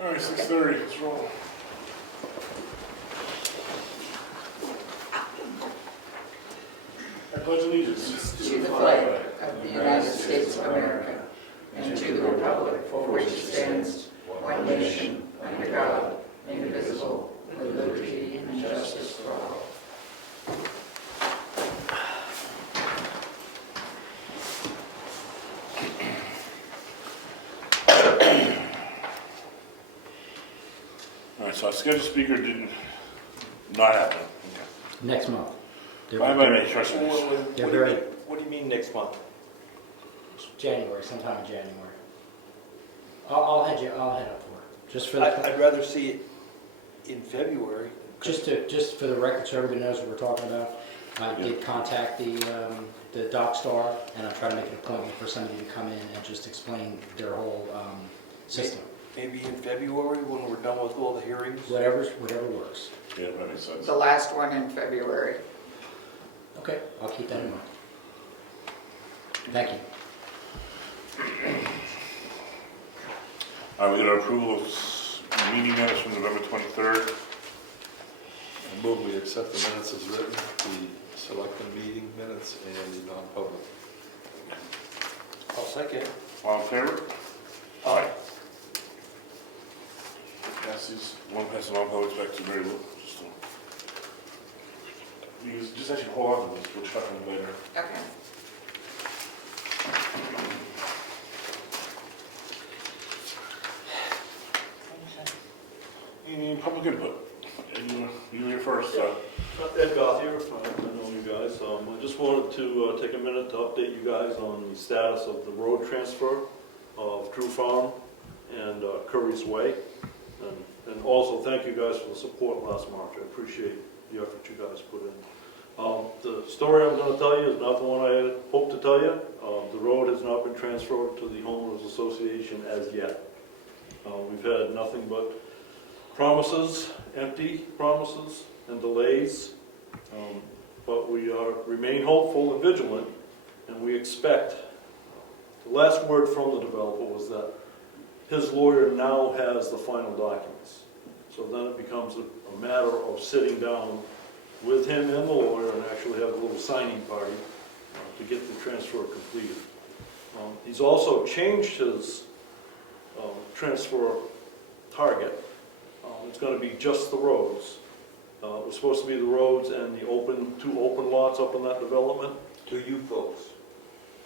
All right, 6:30, let's roll. I pledge allegiance to the flag of the United States of America and to the republic for which it stands, one nation, under God, indivisible, with liberty and justice for all. All right, so our scheduled speaker did not happen. Next month. Bye bye, trust me. They're very What do you mean next month? January, sometime in January. I'll head up for it. Just for the I'd rather see it in February. just for the record, so everybody knows what we're talking about. I did contact the Doc Star, and I'm trying to make an appointment for somebody to come in and just explain their whole system. Maybe in February when we're done with all the hearings. Whatever works. Yeah, that makes sense. The last one in February. Okay, I'll keep that in mind. Thank you. All right, we got our approval of meeting minutes from November 23rd. I move we accept the minutes as written, the Selectmen meeting minutes and the non-public. I'll second it. All in favor? Aye. Passes, one passes on public back to Mary Lou. Just actually hold on to this, we'll check on it later. Okay. Any public input? You were here first, Ed Gothier, I know you guys. I just wanted to take a minute to update you guys on the status of the road transfer of Drew Farm and Curry's Way. And also thank you guys for the support last March. I appreciate the effort you guys put in. The story I'm going to tell you is not the one I had hoped to tell you. The road has not been transferred to the homeowners association as yet. We've had nothing but promises, empty promises, and delays. But we remain hopeful and vigilant, and we expect. The last word from the developer was that his lawyer now has the final documents. So then it becomes a matter of sitting down with him and the lawyer and actually have a little signing party to get the transfer completed. He's also changed his transfer target. It's going to be just the roads. It was supposed to be the roads and the two open lots up in that development. To you folks.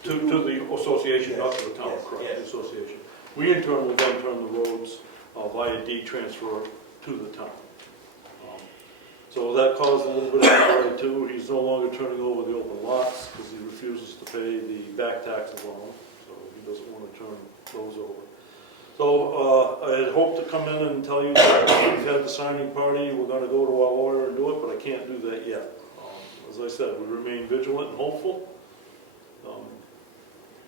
To the association, not to the town, Yes, correct, yes. the association. We in turn will then turn the roads via deed transfer to the town. So that caused a little bit of delay too. He's no longer turning over the open lots because he refuses to pay the back taxes on them. So he doesn't want to turn those over. So I had hoped to come in and tell you that we've had the signing party. We're going to go to our lawyer and do it, but I can't do that yet. As I said, we remain vigilant and hopeful.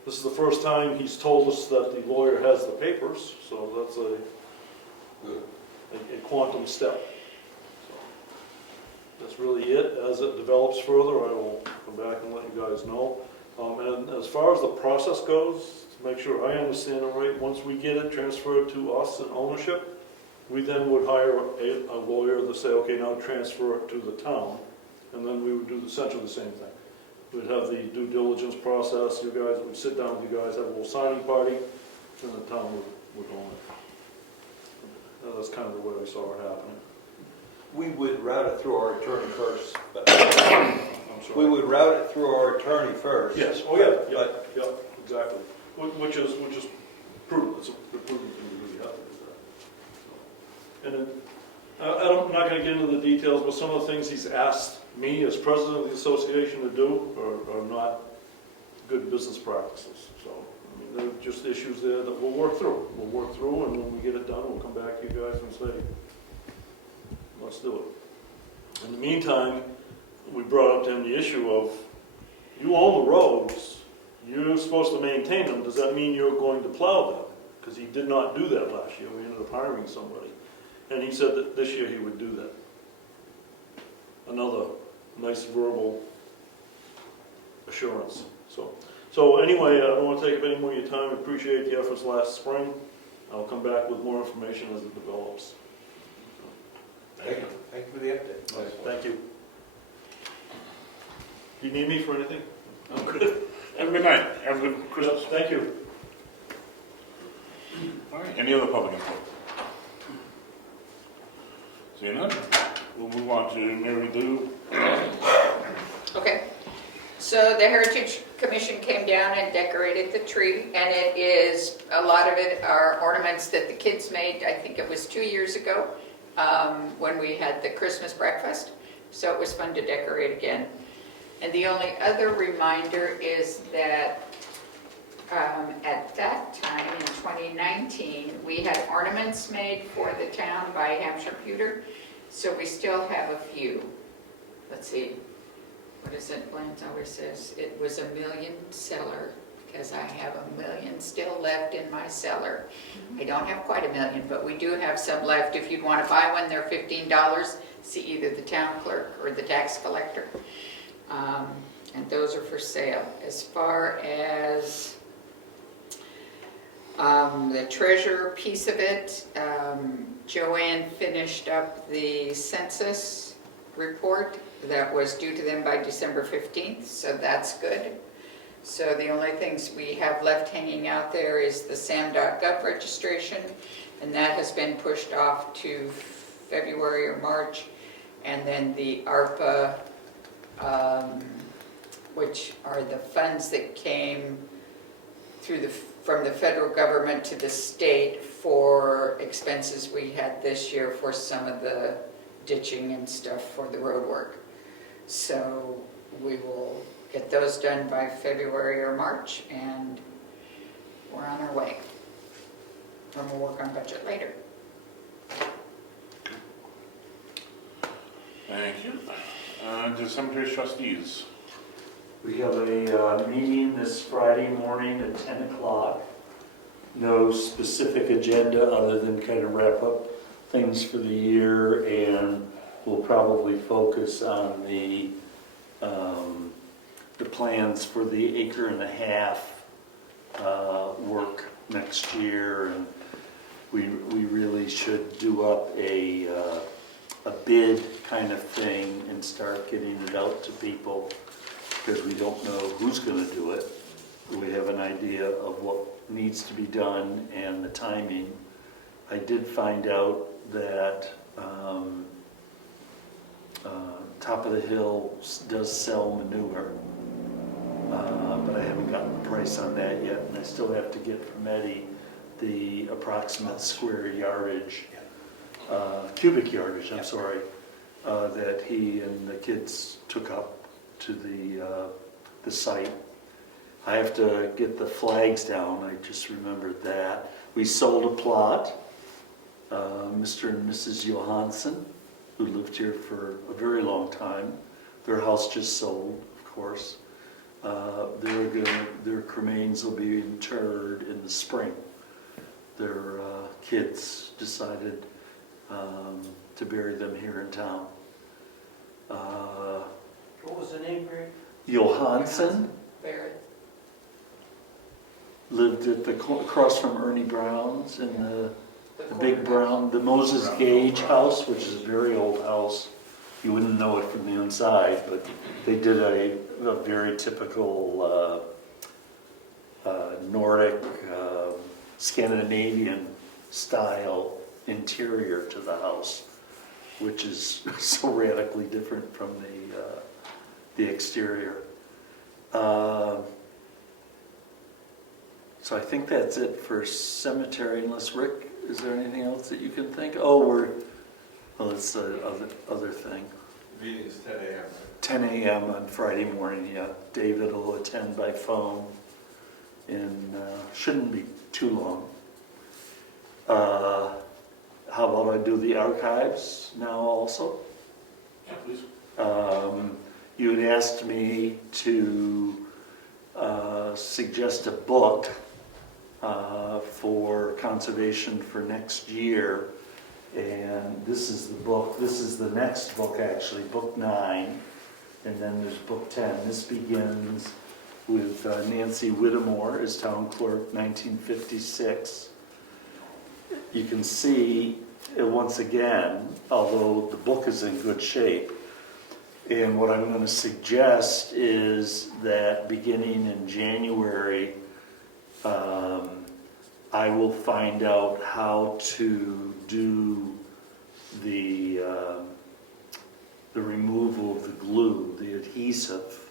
This is the first time he's told us that the lawyer has the papers, so that's a quantum step. So that's really it. As it develops further, I will come back and let you guys know. And as far as the process goes, to make sure I understand it right, once we get it transferred to us in ownership, we then would hire a lawyer to say, okay, now transfer it to the town, and then we would do essentially the same thing. We'd have the due diligence process, you guys would sit down with you guys, have a little signing party, and the town would own it. That's kind of the way we saw it happening. We would route it through our attorney first. But I'm sorry. we would route it through our attorney first. Yes, oh yeah, yeah, exactly. Which is prudent, it's a prudent thing to do, you have to do that. And then, I'm not going to get into the details, but some of the things he's asked me as president of the association to do are not good business practices. So, I mean, there are just issues there that we'll work through. We'll work through, and when we get it done, we'll come back to you guys and say, let's do it. In the meantime, we brought up to him the issue of, you own the roads, you're supposed to maintain them, does that mean you're going to plow them? Because he did not do that last year, we ended up hiring somebody. And he said that this year he would do that. Another nice verbal assurance. So anyway, I don't want to take up any more of your time. I appreciate the efforts last spring. I'll come back with more information as it develops. Thank you. Thank you for the update. Thank you. Do you need me for anything? I'm good. Have a good night. Have a good Christmas. Thank you. All right, any other public input? Seeing none, we'll move on to Mary Lou. Okay, so the Heritage Commission came down and decorated the tree, and it is, a lot of it are ornaments that the kids made, I think it was 2 years ago, when we had the Christmas breakfast, so it was fun to decorate again. And the only other reminder is that at that time, in 2019, we had ornaments made for the town by Hampshire Pewter, so we still have a few. Let's see, what is it, Lance always says? It was a million seller, because I have a million still left in my cellar. I don't have quite a million, but we do have some left. If you'd want to buy one, they're $15. See either the town clerk or the tax collector. And those are for sale. As far as the treasure piece of it, Joanne finished up the census report that was due to them by December 15th, so that's good. So the only things we have left hanging out there is the SAM.gov registration, and that has been pushed off to February or March, and then the ARPA, which are the funds that came through from the federal government to the state for expenses we had this year for some of the ditching and stuff for the road work. So we will get those done by February or March, and we're on our way. And we'll work on budget later. Thank you. To cemetery trustees. We have a meeting this Friday morning at 10 o'clock. No specific agenda other than kind of wrap up things for the year, and we'll probably focus on the plans for the acre and a half work next year, and we really should do up a bid kind of thing and start getting it out to people, because we don't know who's going to do it. We have an idea of what needs to be done and the timing. I did find out that Top of the Hill does sell manure, but I haven't gotten the price on that yet, and I still have to get from Eddie the approximate square yardage, cubic yardage, I'm sorry, that he and the kids took up to the site. I have to get the flags down, I just remembered that. We sold a plot. Mr. and Mrs. Johansson, who lived here for a very long time, their house just sold, of course. Their cremains will be interred in the spring. Their kids decided to bury them here in town. What was the name, Greg? Johansson Barrett. lived at across from Ernie Brown's in the big brown, the Moses Gage house, which is a very old house. You wouldn't know it from the inside, but they did a very typical Nordic, Scandinavian style interior to the house, which is so radically different from the exterior. So I think that's it for cemetery, unless Rick, is there anything else that you can think? Oh, that's the other thing. Meeting is 10 a.m. 10 a.m. on Friday morning, yeah. David will attend by phone, and shouldn't be too long. How about I do the archives now also? Yeah, please. You had asked me to suggest a book for conservation for next year, and this is the book. This is the next book, actually, book 9, and then there's book 10. This begins with Nancy Whittemore as town clerk, 1956. you can see, once again, although the book is in good shape, and what I'm going to suggest is that beginning in January, I will find out how to do the removal of the glue, the adhesive,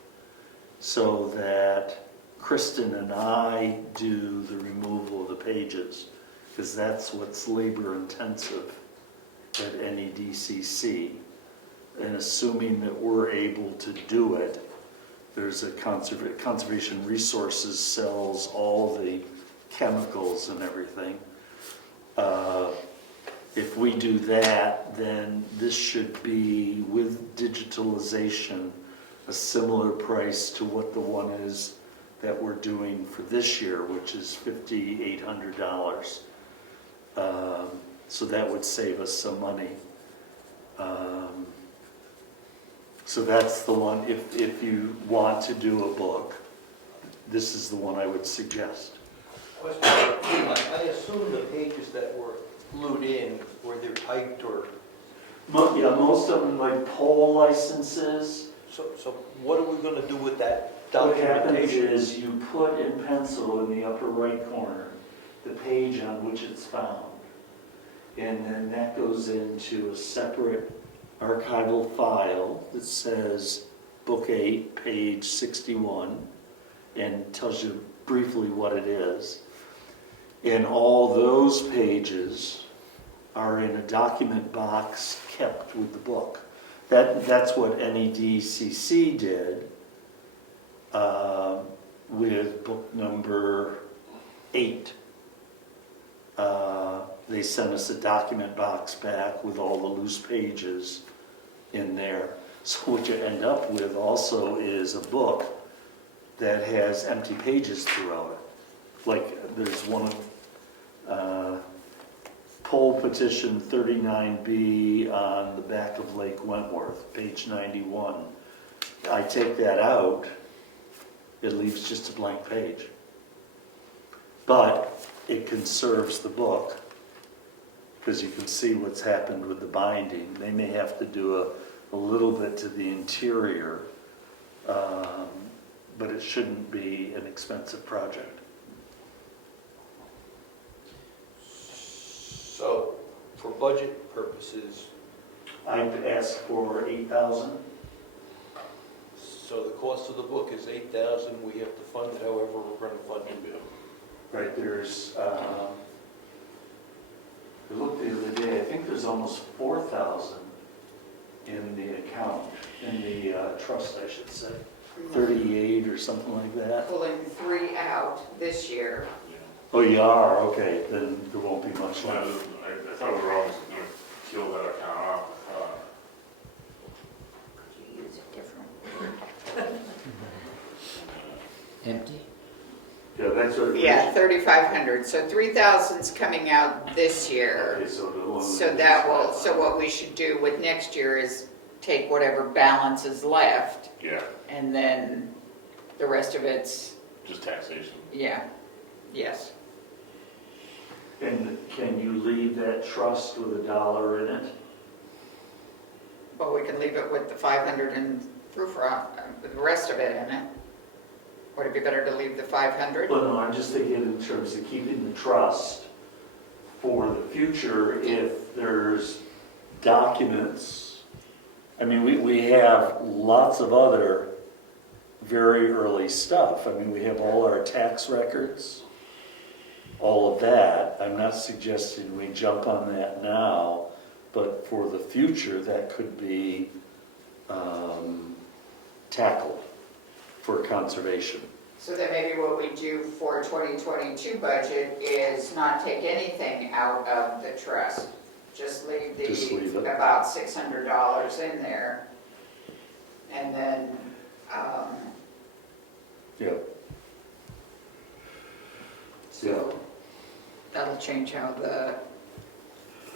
so that Kristen and I do the removal of the pages, because that's what's labor intensive at NEDCC. And assuming that we're able to do it, there's a Conservation Resources sells all the chemicals and everything. If we do that, then this should be, with digitalization, a similar price to what the one is that we're doing for this year, which is $5,800. So that would save us some money. So that's the one, if you want to do a book, this is the one I would suggest. Question, I assume the pages that were glued in, were they typed or, Yeah, most of them like poll licenses. so what are we gonna do with that What happens documentation? is you put in pencil in the upper right corner the page on which it's found. And then that goes into a separate archival file that says Book 8, page 61, and tells you briefly what it is. And all those pages are in a document box kept with the book. That's what NEDCC did with book number 8. They sent us a document box back with all the loose pages in there. So what you end up with also is a book that has empty pages throughout it. Like there's one poll petition 39B on the back of Lake Wentworth, page 91. I take that out, it leaves just a blank page. But it conserves the book, because you can see what's happened with the binding. They may have to do a little bit to the interior, but it shouldn't be an expensive project. So, for budget purposes, I've asked for 8,000. so the cost of the book is 8,000, we have to fund it however we're gonna fund it. Right, there's, I looked the other day, I think there's almost 4,000 in the account, in the trust, I should say. 38 or something like that. Pulling 3 out this year. Oh, you are? Okay, then there won't be much So I left. thought we were always gonna kill that account off. Could you use a different? Empty? Yeah, that's what. Yeah, 3,500, so 3,000's coming out this year. Okay, so the one. So that will, so what we should do with next year is take whatever balance is left, Yeah, and then the rest of it's, just taxation. yeah, yes. And can you leave that trust with $1 in it? Well, we can leave it with the 500 and proof, with the rest of it in it. Would it be better to leave the 500? Well, no, I'm just thinking in terms of keeping the trust for the future if there's documents. I mean, we have lots of other very early stuff. I mean, we have all our tax records, all of that. I'm not suggesting we jump on that now, but for the future, that could be tackled for conservation. So then maybe what we do for 2022 budget is not take anything out of the trust. Just leave Just leave it. about $600 in there. And then, Yeah. so that'll change how the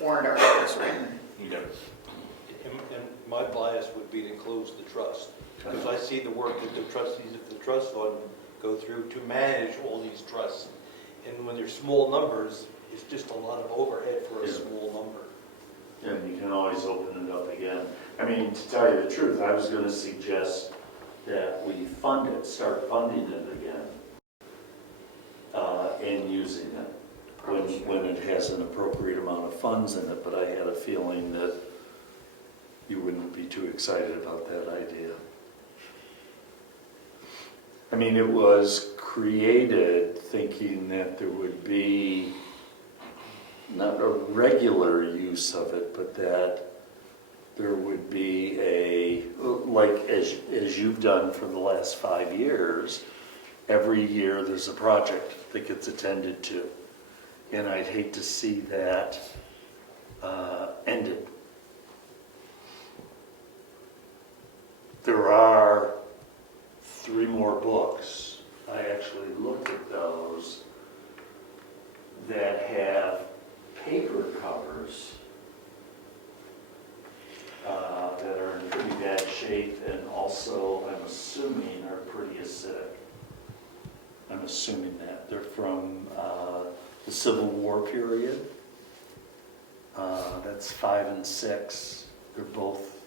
warrant article is written. Yeah. And my bias would be to close the trust, because I see the work that the trustees of the trust fund go through to manage all these trusts. And when there's small numbers, is just a lot of overhead for a Yeah. small number. And you can always open it up again. I mean, to tell you the truth, I was gonna suggest that we fund it, start funding it again, and using it when it has an appropriate amount of funds in it, but I had a feeling that you wouldn't be too excited about that idea. I mean, it was created thinking that there would be not a regular use of it, but that there would be a, like as you've done for the last 5 years, every year there's a project that gets attended to. And I'd hate to see that ended. There are 3 more books, I actually looked at those, that have paper covers that are in pretty bad shape and also, I'm assuming, are pretty acidic. I'm assuming that. They're from the Civil War period. That's 5 and 6. They're both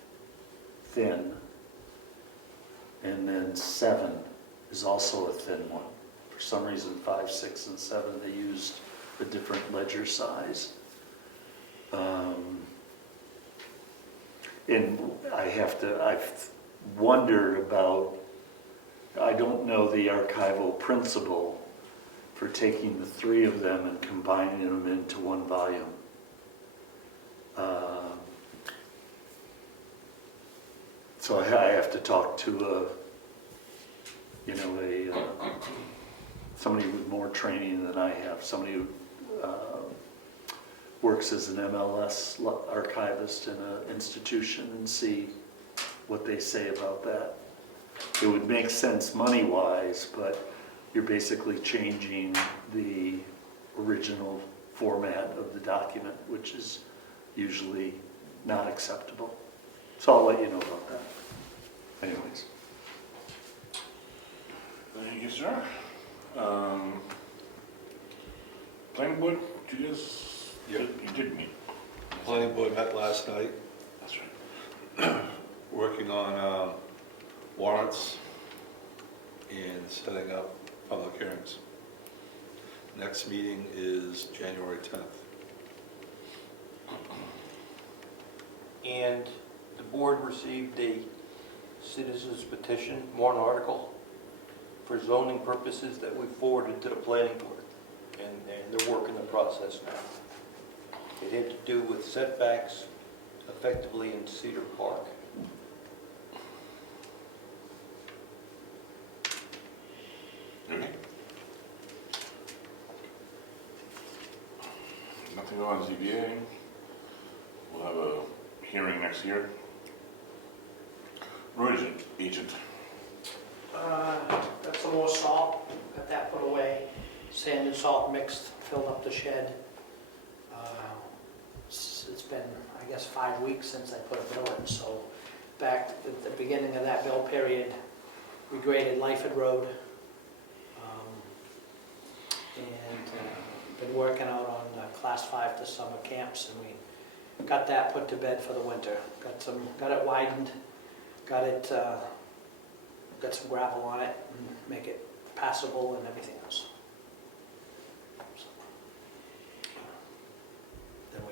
thin. And then 7 is also a thin one. For some reason, 5, 6, and 7, they used a different ledger size. And I've wondered about, I don't know the archival principle for taking the 3 of them and combining them into one volume. So I have to talk to somebody with more training than I have, somebody who works as an MLS archivist in an institution, and see what they say about that. It would make sense money-wise, but you're basically changing the original format of the document, which is usually not acceptable. So I'll let you know about that. Anyways. Thank you, sir. Planning board, did you guys, Yep. you did meet? Planning board met last night, That's right. working on warrants and setting up public hearings. Next meeting is January 10th. And the board received a citizen's petition, warrant article, for zoning purposes that we forwarded to the planning board. And they're working the process now. It had to do with setbacks effectively in Cedar Park. Okay. Nothing on ZBA. We'll have a hearing next year. Road agent. Got some more salt, got that put away. Sand and salt mixed, filled up the shed. It's been, I guess, 5 weeks since I put a bill in, so back at the beginning of that bill period, we graded Lyford Road. And been working out on Class 5 to summer camps, and we got that put to bed for the winter. Got it widened, got some gravel on it, and make it passable and everything else. Then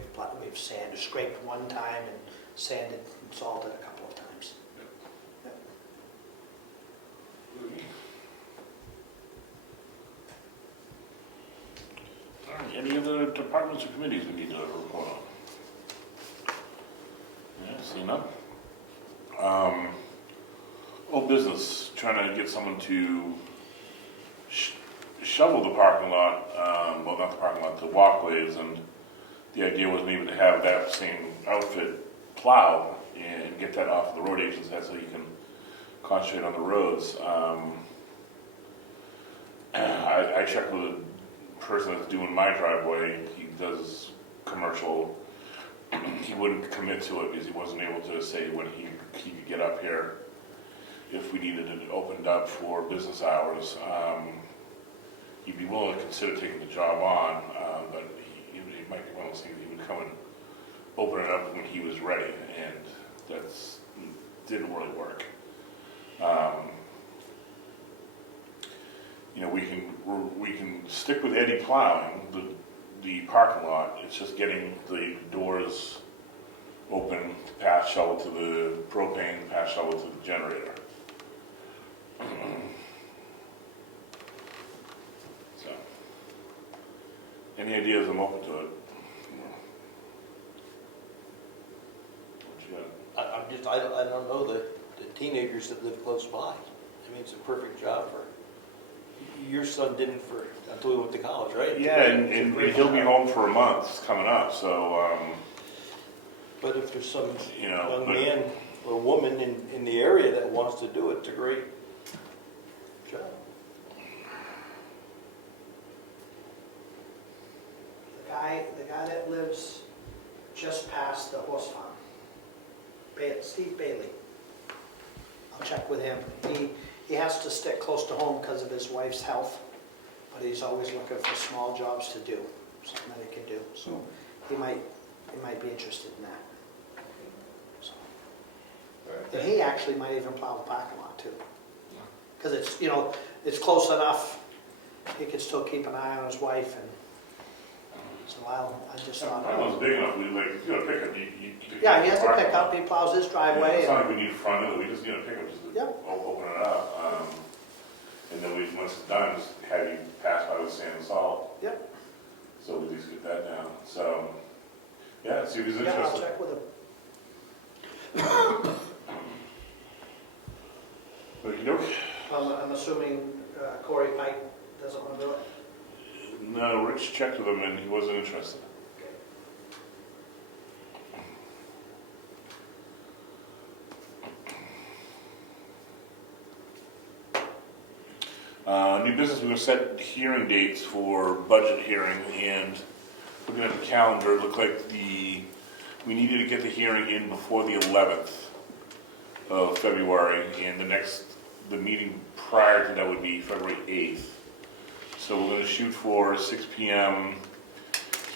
we've sanded, scraped one time and sanded and salted a couple of times. All right, any other departments or committees we need to report on? Yeah, see none. Old business, trying to get someone to shovel the parking lot, well, not the parking lot, the walkways, and the idea was maybe to have that same outfit plow and get that off of the road agent's head so you can concentrate on the roads. I checked with the person that's doing my driveway. He does commercial. He wouldn't commit to it because he wasn't able to say when he could get up here if we needed it opened up for business hours. He'd be willing to consider taking the job on, but one of those things, he would come and open it up when he was ready, and that's, didn't really work. You know, we can stick with Eddie plowing the parking lot, it's just getting the doors open, pass shovel to the propane, pass shovel to the generator. So, any ideas, I'm open to it. What you got? I don't know the teenagers that live close by. I mean, it's a perfect job for, your son didn't until he went to college, right? Yeah, and he'll be home for a month, it's coming up, so, But if there's some you know, young but- man or woman in the area that wants to do it, it's a great job. The guy that lives just past the horse farm, Steve Bailey. I'll check with him. He has to stick close to home because of his wife's health, but he's always looking for small jobs to do, something that he can do. So he might be interested in that. So. And he actually might even plow the parking lot too. Because it's, you know, it's close enough, he could still keep an eye on his wife, and so I just thought. That one's big enough, we like, you know, pick up, you Yeah, he has to parking pick lot. up, he plows his Yeah, driveway. it's not like we need a front of it, we just need a pickup, just to Yep. open it up. And then once it's done, just have you pass by with sand and salt. Yep. So we at least get that down, so, yeah, see if he's Yeah, I'll interested. check with him. Okey-doke. I'm assuming Corey Pike doesn't want to do it? No, Rich checked with him and he wasn't interested. New business, we're gonna set hearing dates for budget hearing, and looking at the calendar, it looked like we needed to get the hearing in before the 11th of February, and the meeting prior to that would be February 8th. So we're gonna shoot for 6 PM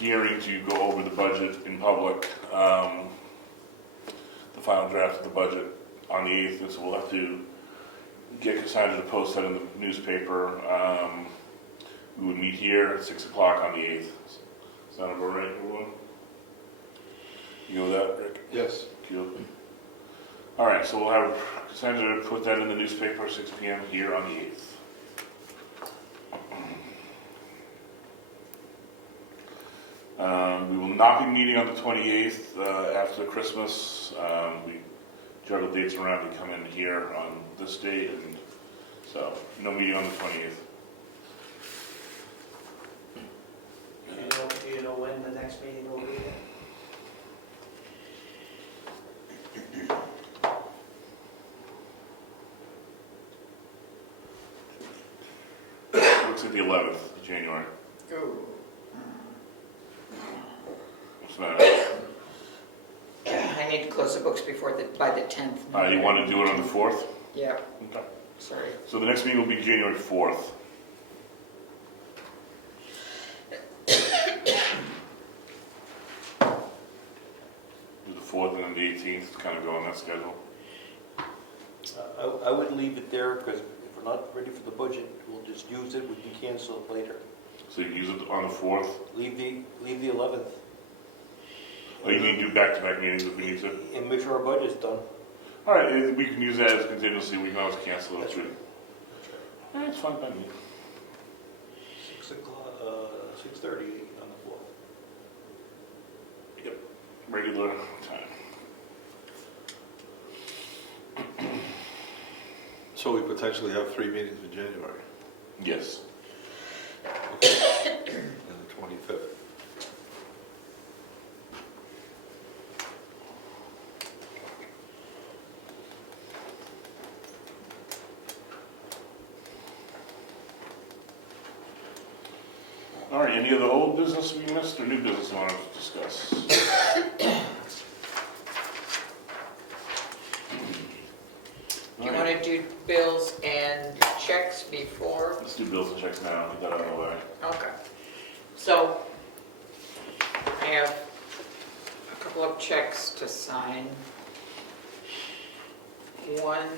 hearing to go over the budget in public, the final draft of the budget on the 8th, and so we'll have to get Cassandra to post that in the newspaper. We would meet here at 6 o'clock on the 8th. Sound about right, everyone? You go with that, Rick? Yes. Cool. All right, so we'll have Cassandra put that in the newspaper, 6 PM here on the 8th. We will not be meeting on the 28th after Christmas. We juggle dates around to come in here on this date, and so no meeting on the 28th. Do you know when the next meeting will be? Looks like the 11th of January. What's that? I need to close the books by the 10th. You want to do it on the 4th? Yeah, Okay. sorry. So the next meeting will be January 4th. Do the 4th and then the 18th, kind of go on that schedule. I would leave it there, because if we're not ready for the budget, we'll just use it, we can cancel it later. So you can use it on the 4th. Leave the 11th, Or you can do back-to-back meetings if we need to. and make sure our budget's done. All right, we can use that as contingency. We can always cancel it. That's right. All right, it's fine by me. 6 o'clock, 6:30 on the 4th. Yep, regular time. So we potentially have 3 meetings in January, Yes. and the 25th. All right, any other old business we missed or new business we want to discuss? Do you want to do bills and checks before? Let's do bills and checks now, get that out of the way. Okay. So, I have checks to sign. One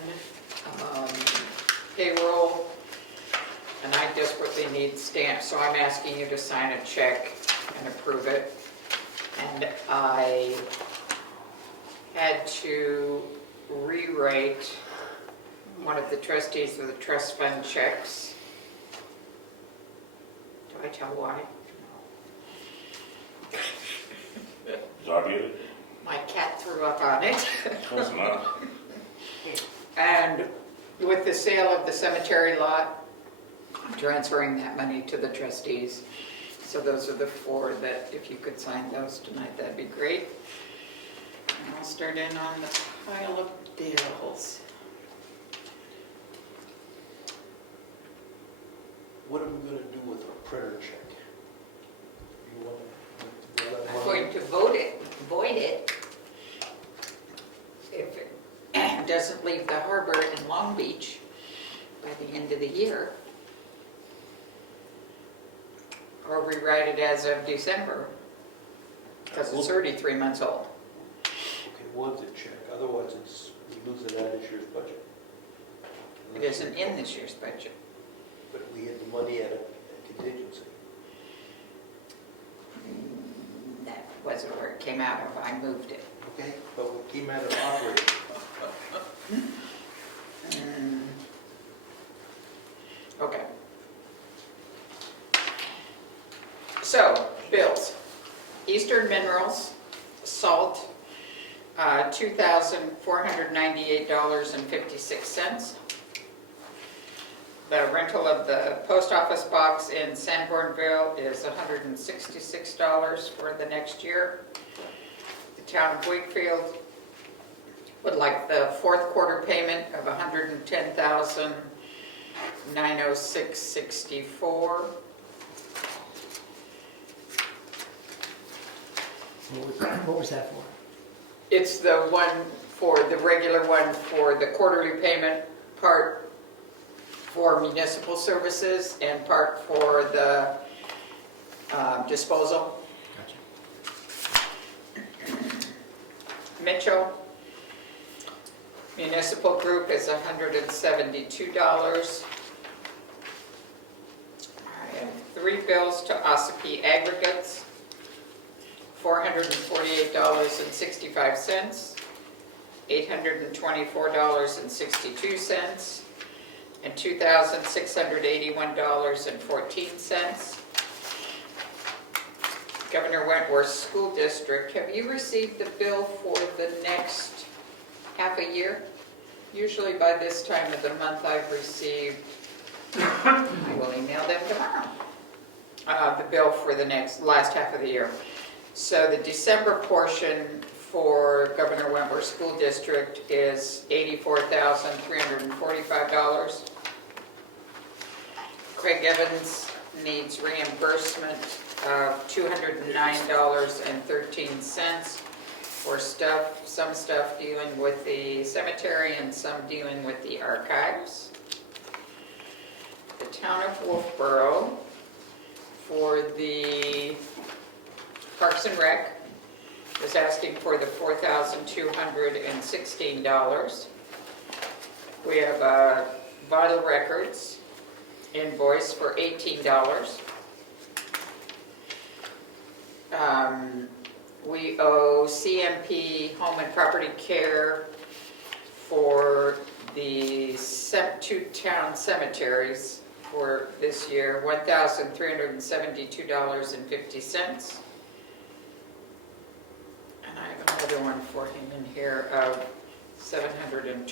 payroll, and I desperately need stamps, so I'm asking you to sign a check and approve it. And I had to rewrite one of the trustees of the trust fund checks. Do I tell why? Is it obvious? My cat threw up on it. Close enough. And with the sale of the cemetery lot, I'm transferring that money to the trustees. So those are the 4 that, if you could sign those tonight, that'd be great. And I'll start in on the pile of bills. What are we gonna do with our printer check? You wanna- I'm going to void it, if it doesn't leave the harbor in Long Beach by the end of the year. Or rewrite it as of December, because it's already 3 months old. Okay, we'll have to check, otherwise it's, we lose it out of this year's budget. It isn't in this year's budget. But we had the money at a contingency. That wasn't where it came out of, I moved it. Okay, but we came out of operating. Okay. So, bills. Eastern Minerals, salt, $2,498.56. The rental of the post office box in Sanbornville is $166 for the next year. The town of Wakefield would like the 4th quarter payment of $110,906.64. What was that for? It's the one for, the regular one for the quarterly payment, part for municipal services and part for the disposal. Gotcha. Mitchell Municipal Group is $172. I have 3 bills to Ossipee Aggregates, $448.65, $824.62, and $2,681.14. Governor Wentworth School District, have you received the bill for the next half a year? Usually by this time of the month I've received, I will email them tomorrow, the bill for the last half of the year. So the December portion for Governor Wentworth School District is $84,345. Craig Evans needs reimbursement of $209.13 for some stuff dealing with the cemetery and some dealing with the archives. The town of Wolfboro for the Parks and Rec is asking for the $4,216. We have a Vital Records invoice for $18. We owe CMP Home and Property Care for the 2 town cemeteries for this year, $1,372.50. And I have another one for him in here of $720.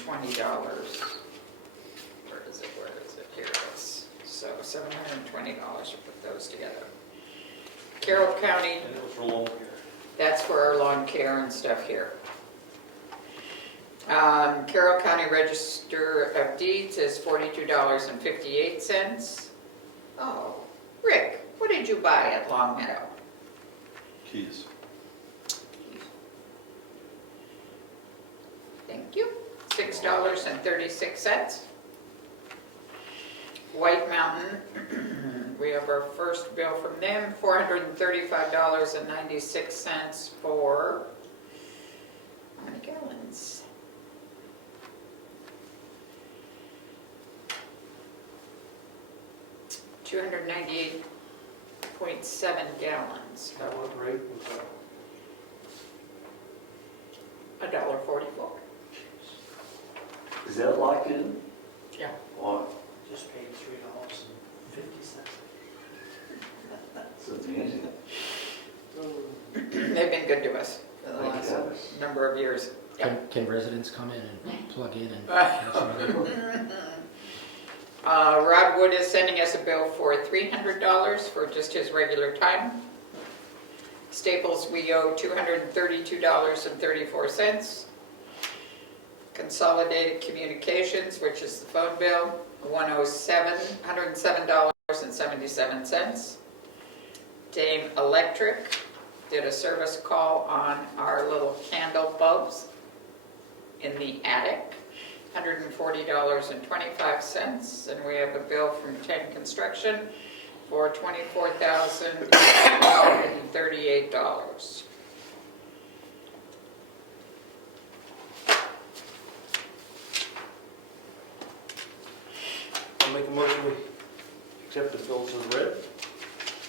Where is it? Here it is. So $720 to put those together. Carroll County, And it was for long care. that's for our lawn care and stuff here. Carroll County Register of Deeds is $42.58. Oh, Rick, what did you buy at Long Meadow? Keys. Thank you. $6.36. White Mountain, we have our first bill from them, $435.96 for 298.7 gallons, That was right. Was that- $1.44. Is that locked in? Yeah. Or, Just paid $3.50. so it's amazing. They've been good to us for the Thank last goodness. number of years. Can residents come in and plug in and? Rod Wood is sending us a bill for $300 for just his regular time. Staples, we owe $232.34. Consolidated Communications, which is the phone bill, $107.77. Dame Electric did a service call on our little candle bulbs in the attic, $140.25, and we have a bill from 10 Construction for $24,838. I'll make a motion, we accept the bills as read.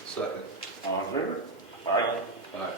Second. All in favor? Aye. Aye.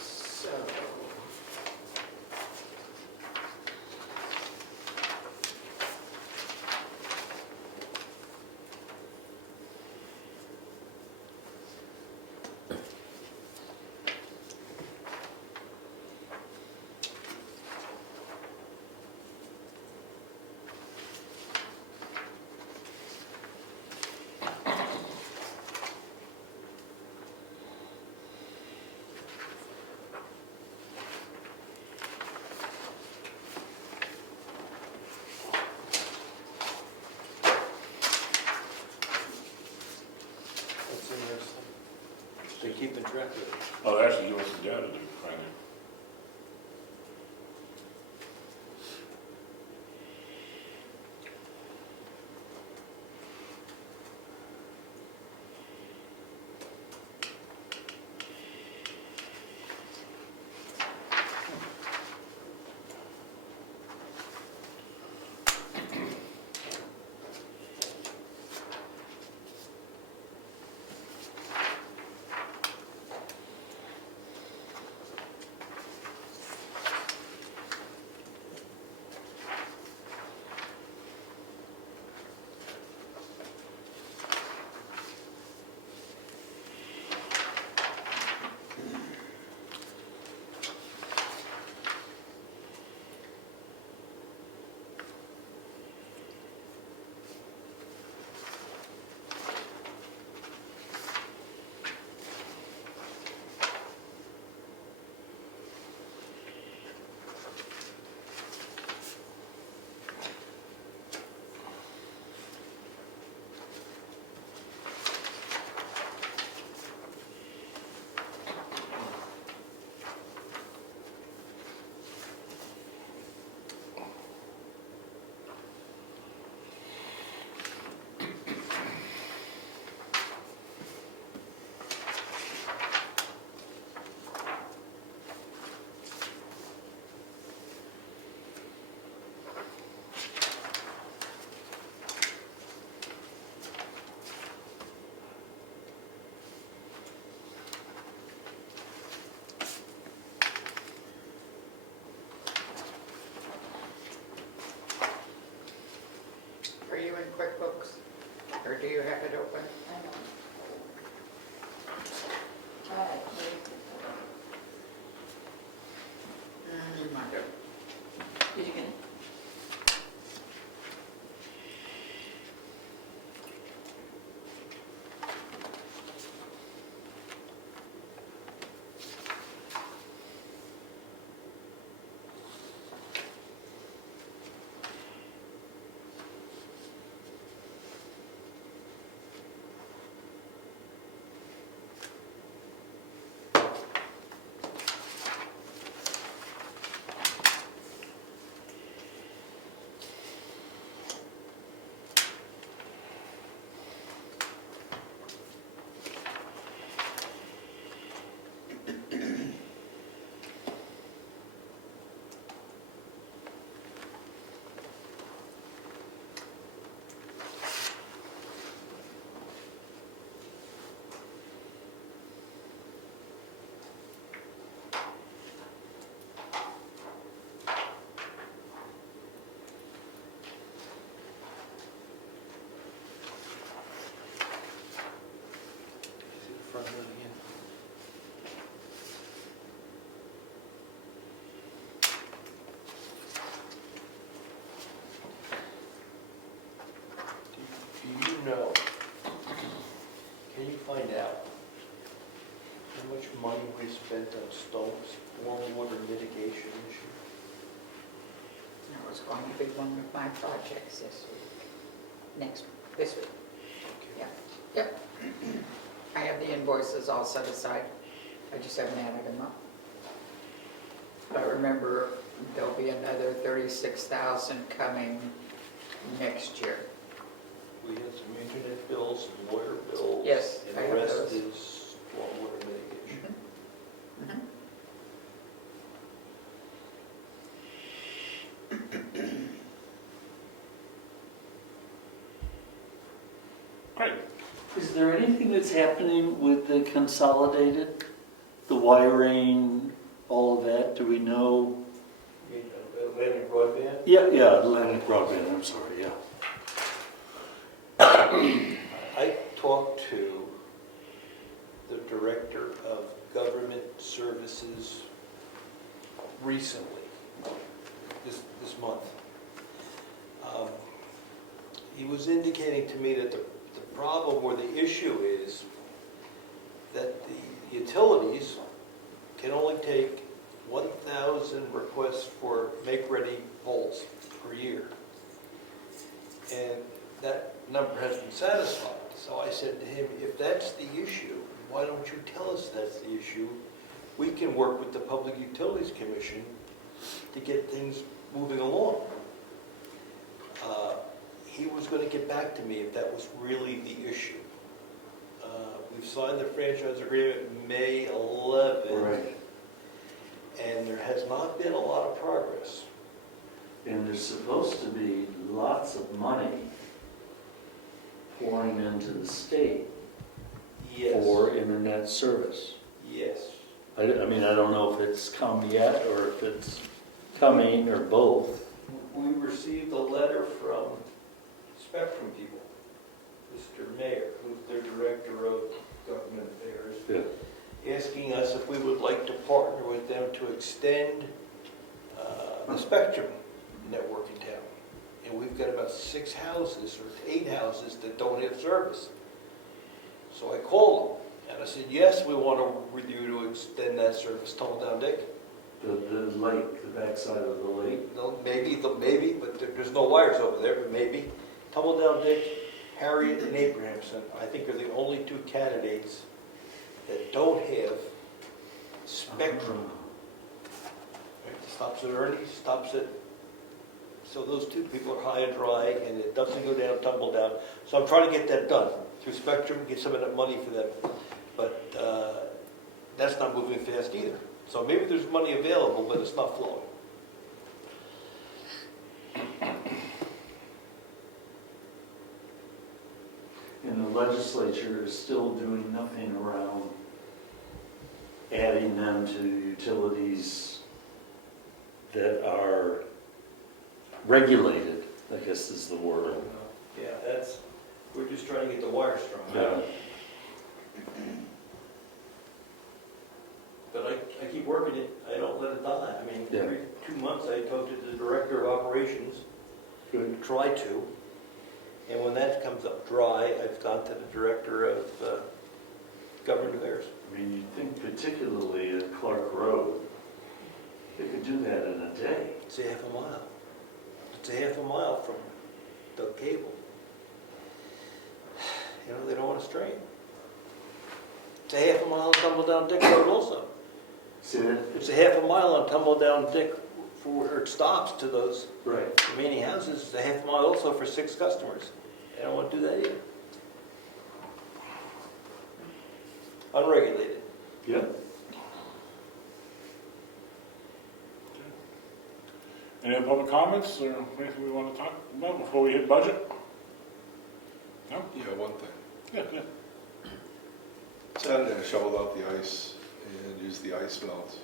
So, That's interesting. They keeping track of it. Oh, actually, give us the data to find it. we spent on stormwater mitigation issue? I was going to be one of my projects this week. This week. Yeah. Yep. I have the invoices all set aside. I just haven't added them up. But remember, there'll be another 36,000 coming next year. We had some internet bills, and lawyer bills. Yes, I And have the rest those. is stormwater mitigation. Mhm. Great. Is there anything that's happening with the consolidated, the wiring, all of that? Do we know? You mean Atlantic Broadband? Yeah, Atlantic Broadband, I'm sorry, yeah. I talked to the Director of Government Services recently, this month. He was indicating to me that the problem or the issue is that the utilities can only take 1,000 requests for make-ready poles per year. And that number has been satisfied. So I said to him, if that's the issue, why don't you tell us that's the issue? We can work with the Public Utilities Commission to get things moving along. He was going to get back to me if that was really the issue. We've signed the franchise agreement May 11th, Right. and there has not been a lot of progress. And there's supposed to be lots of money pouring into the state Yes. for internet service. Yes. I mean, I don't know if it's come yet or if it's coming or both. We received a letter from Spectrum people, Mr. Mayor, who's their Director of Government Affairs, Yeah. asking us if we would like to partner with them to extend the Spectrum network in town. And we've got about 6 houses or 8 houses that don't have service. So I called them and I said, yes, we want with you to extend that service, Tumble Down Dick. The lake, the backside of the lake. No, maybe, but there's no wires over there, but maybe. Tumble Down Dick, Harriet, and Abrahamson, I think, are the only 2 candidates that don't have Spectrum. Right? Stops at Ernie's, stops at... So those 2 people are high and dry, and it doesn't go down, tumble down. So I'm trying to get that done through Spectrum, get some of that money for them. But that's not moving fast either. So maybe there's money available, but it's not flowing. And the legislature is still doing nothing around adding them to utilities that are regulated, I guess is the word. Yeah, we're just trying to get the wire strung. Yeah. But I keep working it, I don't let it die. I mean, Yeah. every 2 months I talk to the Director of Operations, Good. try to, and when that comes up dry, I've gone to the Director of Government Affairs. I mean, you'd think particularly at Clark Road, they could do that in a day. It's a half a mile. It's a half a mile from the cable. You know, they don't want to strain. It's a half a mile on Tumble Down Dick Road also. See that? It's a half a mile on Tumble Down Dick for where it stops to those Right. remaining houses. It's a half a mile also for 6 customers. I don't want to do that either. Unregulated. Yep. Any other public comments or anything we want to talk about before we hit budget? No? Yeah, one thing. Yeah, good. Saturday I shoveled out the ice and used the ice melt.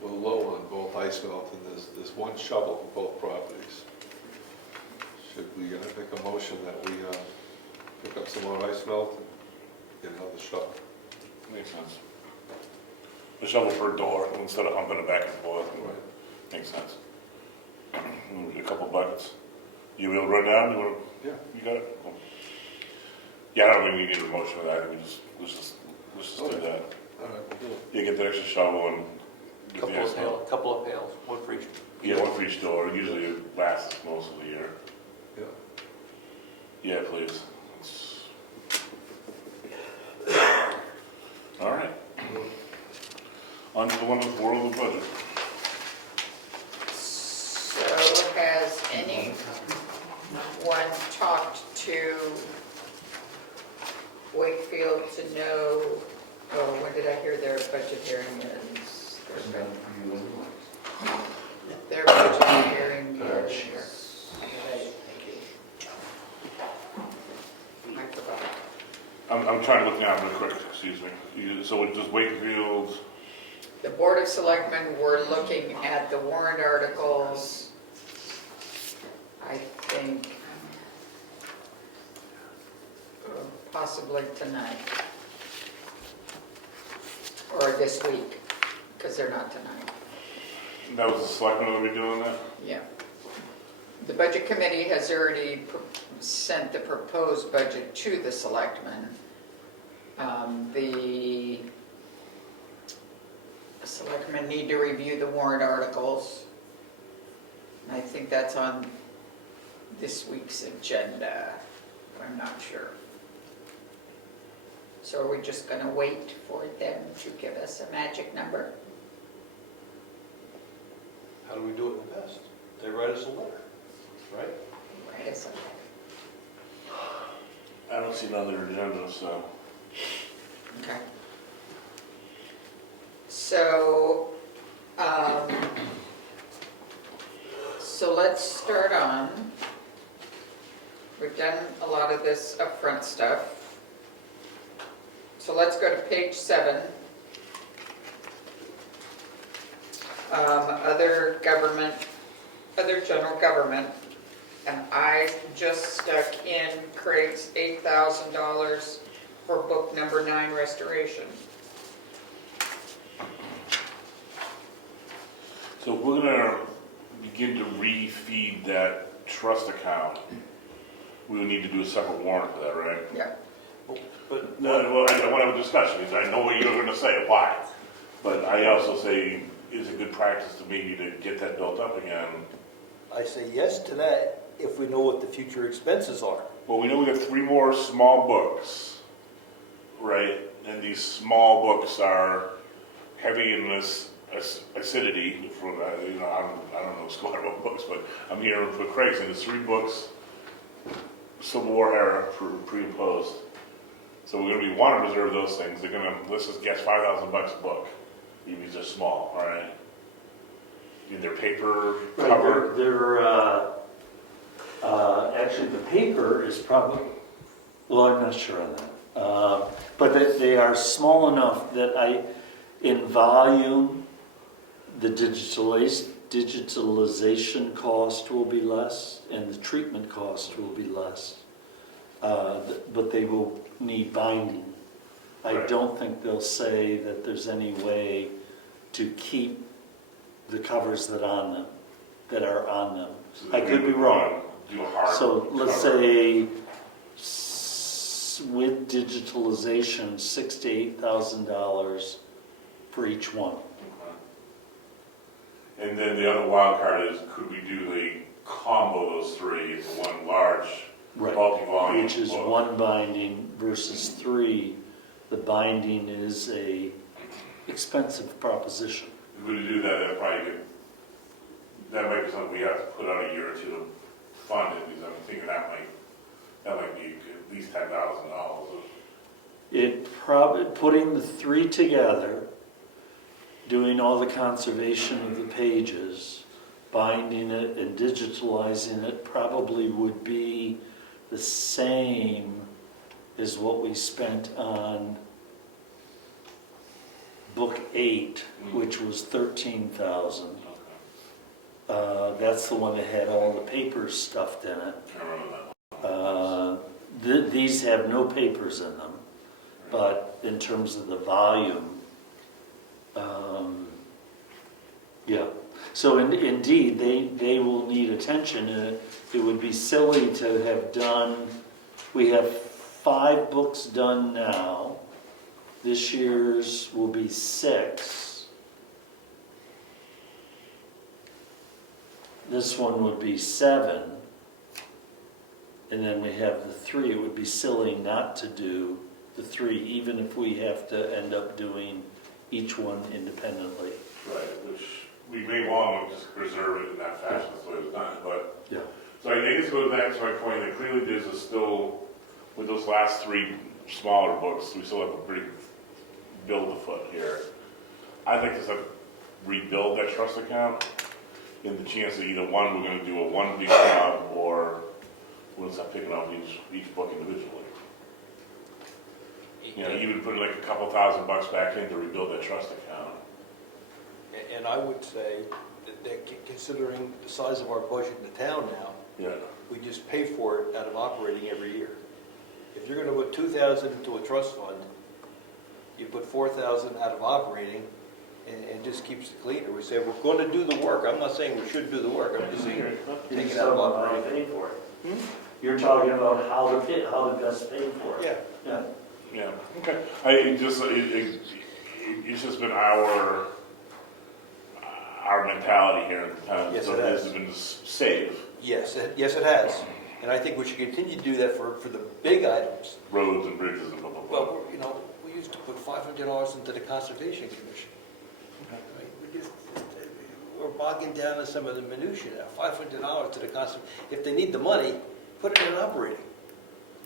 We're low on both ice melt and there's one shovel for both properties. Should we make a motion that we pick up some more ice melt and get another shovel? Makes sense. The shovel per door instead of humping it back and forth. Right. Makes sense. We'll get a couple buckets. You will run down? Yeah. You got it? Cool. Yeah, I don't think we need a motion for that. Let's just do Okay. that. All right, we'll do it. You get the extra shovel and get the asphalt. Couple of pails, one for each. Yeah, one for each door, usually it lasts most of the year. Yeah. Yeah, please. All right. On to the one with the world of budget. So has anyone talked to Wakefield to know, oh, when did I hear their budget hearing is? Their budget hearing is. I forgot. I'm trying to look now real quick, excuse me. So it's just Wakefield, The Board of Selectmen were looking at the warrant articles, I think, possibly tonight. Or this week, because they're not tonight. that was the selectmen that were doing that? Yeah. The Budget Committee has already sent the proposed budget to the Selectmen. The Selectmen need to review the warrant articles. I think that's on this week's agenda, I'm not sure. So are we just going to wait for them to give us a magic number? How do we do it in the past? They write us a letter, right? Write us a letter. I don't see another agenda, so. Okay. So, so let's start on, we've done a lot of this upfront stuff. So let's go to page 7. Other government, other general government, and I just stuck in Craig's $8,000 for book number 9 restoration. So we're gonna begin to refeed that trust account. We would need to do a separate warrant for that, right? Yeah. But No, well, I want to have a discussion, because I know what you're gonna say, why? But I also say, is it good practice to maybe to get that built up again? I say yes to that if we know what the future expenses are. Well, we know we have 3 more small books, right? And these small books are heavy in this acidity, from, you know, I don't know squat about books, but I'm hearing for Craig saying there's 3 books, Civil War era, pre and post. So we're gonna want to reserve those things. They're gonna, let's just guess $5,000 a book. Even if they're small, all right? In their paper cover. Actually, the paper is probably, well, I'm not sure on that. But they are small enough that in volume, the digitalization cost will be less and the treatment cost will be less. But they will need binding. I Right. don't think they'll say that there's any way to keep the covers that are on them. So I could be wrong. Do a hard So let's cover. say with digitalization, $6,000 to $8,000 for each one. And then the other wild card is, could we do the combo those 3 into one large bulky volume Which is book? 1 binding versus 3. The binding is a expensive proposition. If we were to do that, that might be something we have to put out a year or 2 to fund it, because I'm thinking that might be at least $10,000. Putting the 3 together, doing all the conservation of the pages, binding it and digitalizing it probably would be the same as what we spent on book 8, which was $13,000. That's the one that had all the papers stuffed in it. I remember that. These have no papers in them, but in terms of the volume, yeah. So indeed, they will need attention, and it would be silly to have done, we have 5 books done now. This year's will be 6. This one would be 7. And then we have the 3. It would be silly not to do the 3, even if we have to end up doing each one independently. Right, which we may want to just preserve it in that fashion, that's the way it's done, but. Yeah. So I think it goes back to my point that clearly there's a still, with those last 3 smaller books, we still have a pretty build afoot here. I'd like to sort of rebuild that trust account in the chance that either one, we're gonna do a one big job, or we'll start picking up each book individually. You know, even putting like a couple $1,000 back in to rebuild that trust account. And I would say that considering the size of our budget in the town now, Yeah. we just pay for it out of operating every year. If you're gonna put 2,000 into a trust fund, you put 4,000 out of operating, and just keeps it cleaner. We say, we're gonna do the work. I'm not saying we should do the work, I'm just saying, take it out of operating. Pay for it. You're talking about how to best pay for it. Yeah. Yeah, okay. It's just been our mentality here in the town. Yes, So it has. this has been saved. Yes, it has. And I think we should continue to do that for the big items. Roads and bridges and blah, blah, blah. Well, you know, we used to put $500 into the Conservation Commission. We're bogging down in some of the minutiae now. $500 to the if they need the money, put it in operating.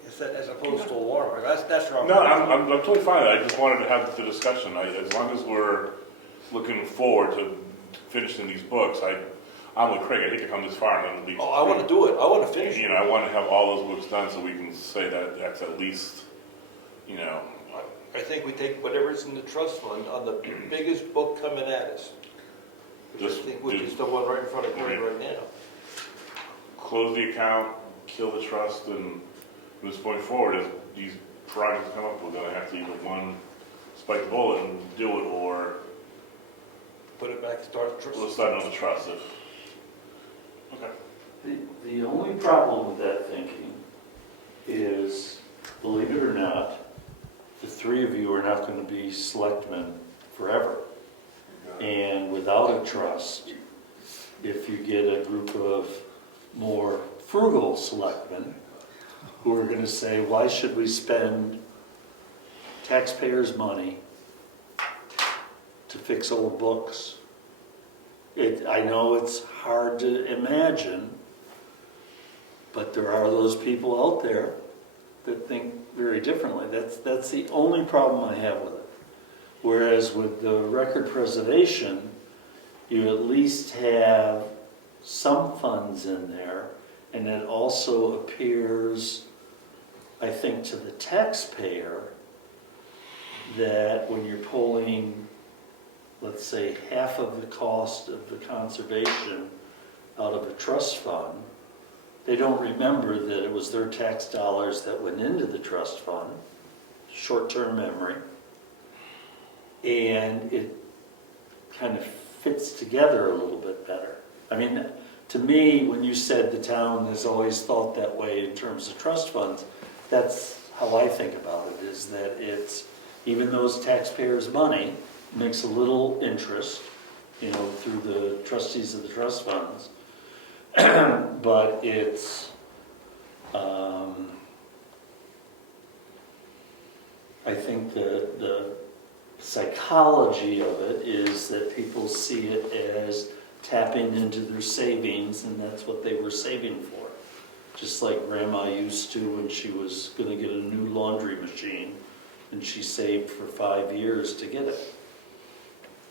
As opposed to a warrant. That's wrong. No, I'm totally fine. I just wanted to have the discussion. As long as we're looking forward to finishing these books, I'm with Craig. I hate to come this far and then leave. Oh, I want to do it. I want to finish You it. know, I want to have all those books done so we can say that that's at least, you know. I think we take whatever's in the trust fund on the biggest book coming at us. Which is the one right in front of Craig right now. Close the account, kill the trust, and from this point forward, as these projects come up, we're gonna have to either one, spike the bullet and do it, or Put it back, start the trust. we'll start another trust if. Okay. The only problem with that thinking is, believe it or not, the 3 of you are not going to be selectmen forever. And without a trust, if you get a group of more frugal selectmen who are going to say, why should we spend taxpayers' money to fix old books? I know it's hard to imagine, but there are those people out there that think very differently. That's the only problem I have with it. Whereas with the record preservation, you at least have some funds in there, and it also appears, I think, to the taxpayer that when you're pulling, let's say, half of the cost of the conservation out of a trust fund, they don't remember that it was their tax dollars that went into the trust fund, short-term memory, and it kind of fits together a little bit better. I mean, to me, when you said the town has always thought that way in terms of trust funds, that's how I think about it, is that it's, even though it's taxpayers' money, makes a little interest, you know, through the trustees of the trust funds, but it's, I think the psychology of it is that people see it as tapping into their savings, and that's what they were saving for. Just like Grandma used to when she was going to get a new laundry machine, and she saved for 5 years to get it,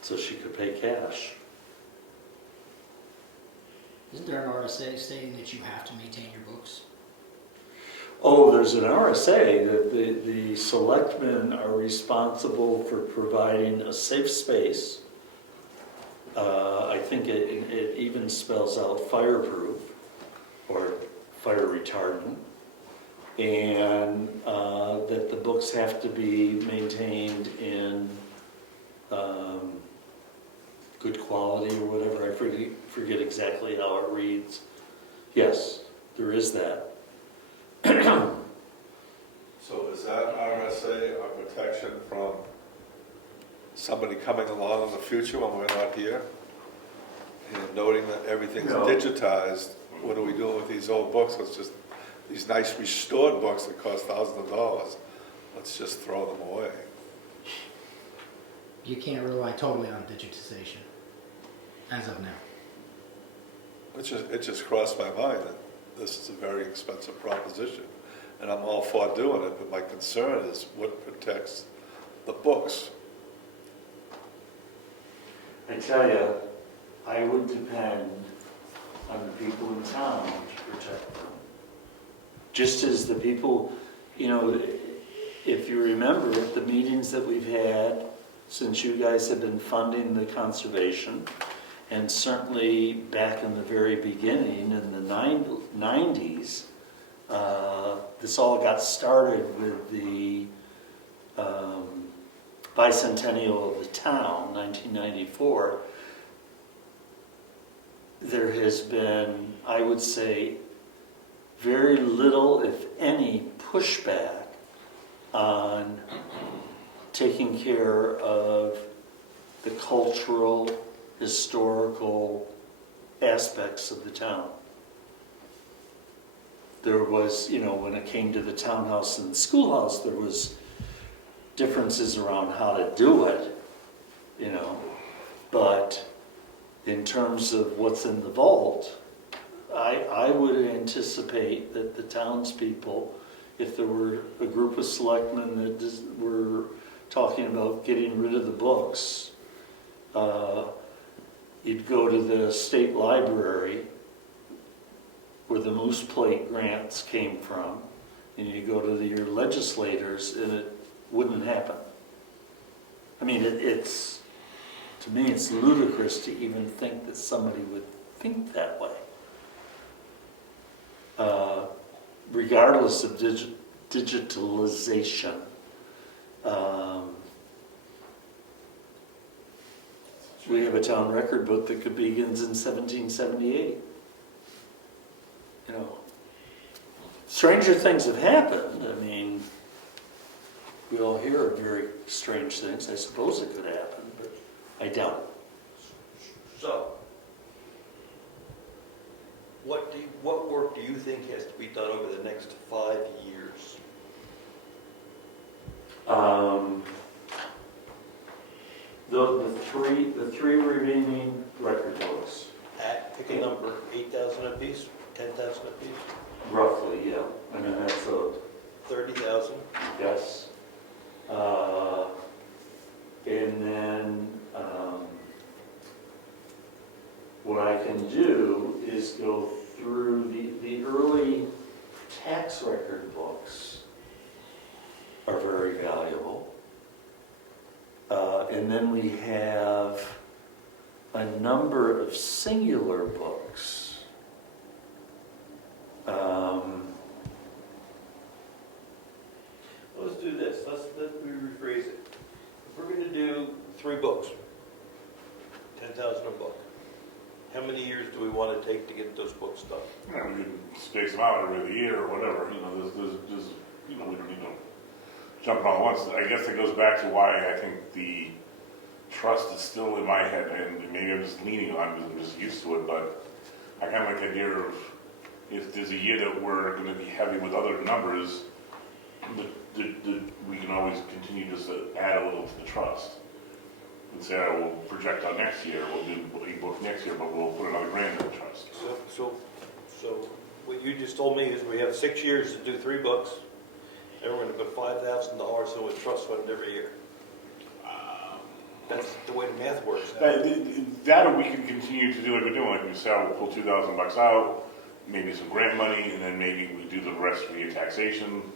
so she could pay cash. Isn't there an RSA stating that you have to maintain your books? Oh, there's an RSA that the selectmen are responsible for providing a safe space. I think it even spells out fireproof or fire retardant, and that the books have to be maintained in good quality or whatever. I forget exactly how it reads. Yes, there is that. So is that RSA a protection from somebody coming along in the future when we're not here, and noting that everything's No. digitized, what are we doing with these old books? Let's just, these nice restored books that cost thousands of dollars, let's just throw them away. You can't rely totally on digitization, as of now. It just crossed my mind that this is a very expensive proposition, and I'm all for doing it, but my concern is what protects the books. I tell you, I would depend on the people in town to protect them. Just as the people, you know, if you remember at the meetings that we've had, since you guys have been funding the conservation, and certainly back in the very beginning, in the 90s, this all got started with the bicentennial of the town, 1994. There has been, I would say, very little, if any, pushback on taking care of the cultural, historical aspects of the town. There was, you know, when it came to the townhouse and the schoolhouse, there was differences around how to do it, you know, but in terms of what's in the vault, I would anticipate that the townspeople, if there were a group of selectmen that were talking about getting rid of the books, you'd go to the state library where the Moose Plate grants came from, and you go to your legislators, and it wouldn't happen. I mean, it's, to me, it's ludicrous to even think that somebody would think that way. Regardless of digitalization. We have a town record book that could begins in 1778. You know, stranger things have happened. I mean, we all hear of very strange things. I suppose it could happen, but I doubt it. So, what work do you think has to be done over the next 5 years? The three remaining record books, Pick a number, 8,000 apiece, 10,000 apiece, roughly, yeah. I mean, that's a 30,000. yes. And then what I can do is go through the early tax record books are very valuable. And then we have a number of singular books. Let's do this, let me rephrase it. If we're gonna do 3 books, 10,000 a book, how many years do we wanna take to get those books done? Yeah, we can space them out every year or whatever, you know, there's, you know, we don't need to jump on once. I guess it goes back to why I think the trust is still in my head, and maybe I'm just leaning on it because I'm just used to it, but I kind of like the idea of if there's a year that we're going to be heavy with other numbers, we can always continue just to add a little to the trust. And say, we'll project on next year, we'll do a book next year, but we'll put another grand in the trust. So what you just told me is we have 6 years to do 3 books, and we're gonna put $5,000 into a trust fund every year. That's the way the math works. That we can continue to do like we're doing, like we said, we'll pull $2,000 out, maybe some grant money, and then maybe we do the rest via taxation.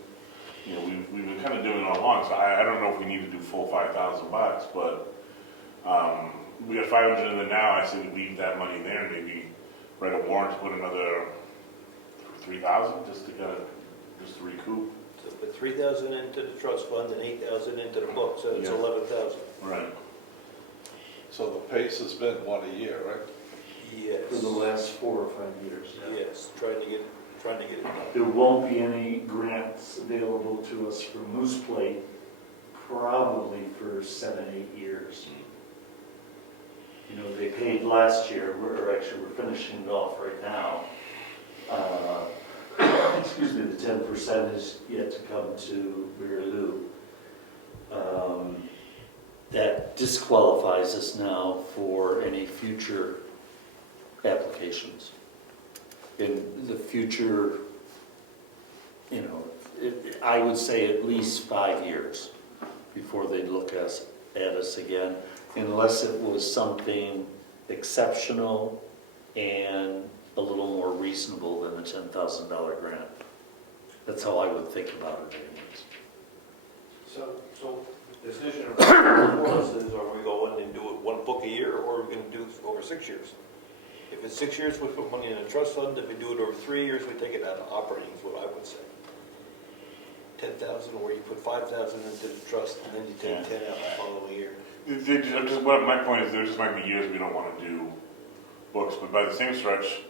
You know, we've been kind of doing it all along, so I don't know if we need to do full $5,000, but we got 500 in there now. I say we leave that money there, and maybe write a warrant to put another 3,000 just to kind of just to recoup. So put 3,000 into the trust fund and 8,000 into the book, so it's Yeah. 11,000. Right. So the pace has been one a year, right? Yes. for the last 4 or 5 years. Yes, trying to get it done. There won't be any grants available to us for Moose Plate probably for 7, 8 years. You know, they paid last year, we're finishing it off right now. Excuse me, the 10% is yet to come to Mary Lou. That disqualifies us now for any future applications. In the future, you know, I would say at least 5 years before they'd look at us again, unless it was something exceptional and a little more reasonable than a $10,000 grant. That's how I would think about it anyways. So the decision for us is, are we going and do it one book a year, or are we going to do it over 6 years? If it's 6 years, we put money in a trust fund. If we do it over 3 years, we take it out of operating, is what I would say. 10,000, where you put 5,000 into the trust, and then you take 10 out the following year. My point is, there just might be years we don't want to do books, but by the same stretch,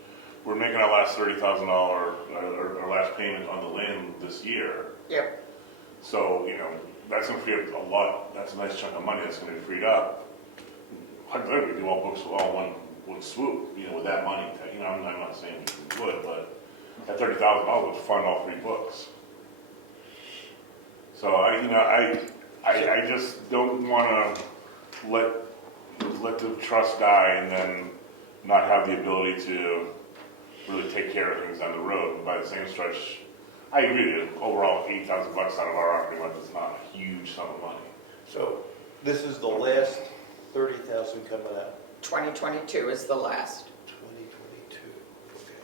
we're making our last $30,000, our last payment on the land this year. Yep. So, you know, that's going to free up a lot, that's a nice chunk of money that's going to be freed up. Hypothetically, we do all books all one swoop, you know, with that money. You know, I'm not saying we would, but that $30,000 would fund all 3 books. So I just don't want to let the trust die and then not have the ability to really take care of things on the road. But by the same stretch, I agree with you. Overall, $8,000 out of our operating budget is not a huge sum of money. So this is the last 30,000 coming out. 2022 is the last. 2022. Okay.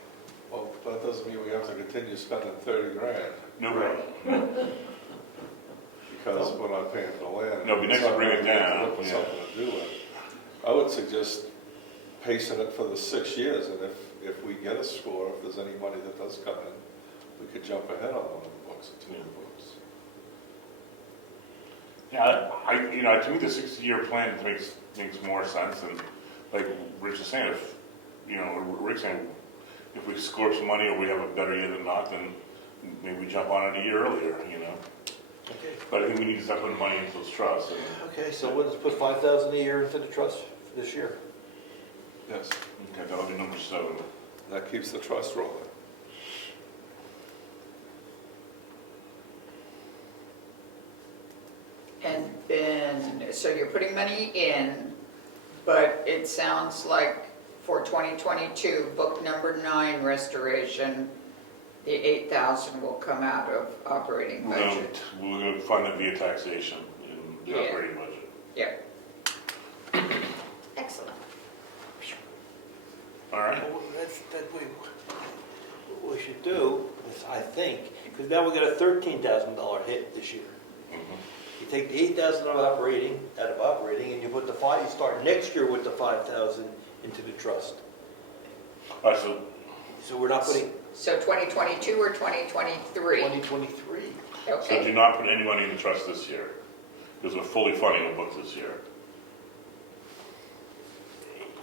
Well, that doesn't mean we have to continue spending 30 grand, No, because we're not paying for the land. No, it'd be nice to bring it down, Look for yeah. something to do with. I would suggest pacing it for the 6 years, and if we get a score, if there's any money that does come in, we could jump ahead on one of the books or 2 of the books. Yeah, to me, the 60-year plan makes more sense. And like Rich is saying, Rick's saying, if we score some money or we have a better year than not, then maybe we jump on it a year earlier, you know. Okay. But I think we need to start putting money into those trusts. Okay, so we'll just put 5,000 a year into the trust for this year. Yes, Okay, that'll be number 7. that keeps the trust rolling. And then, so you're putting money in, but it sounds like for 2022, book number 9 restoration, the 8,000 will come out of operating budget. We're going to fund it via taxation in the Yeah. operating budget. Yep. Excellent. All right. Well, what we should do is, I think, because now we got a $13,000 hit this year. You take the 8,000 out of operating, and you put the 5. You start next year with the 5,000 into the trust. All right, So we're not putting So 2022 or 2023? 2023. so Okay. do not put any money in the trust this year, because we're fully funding the book this year.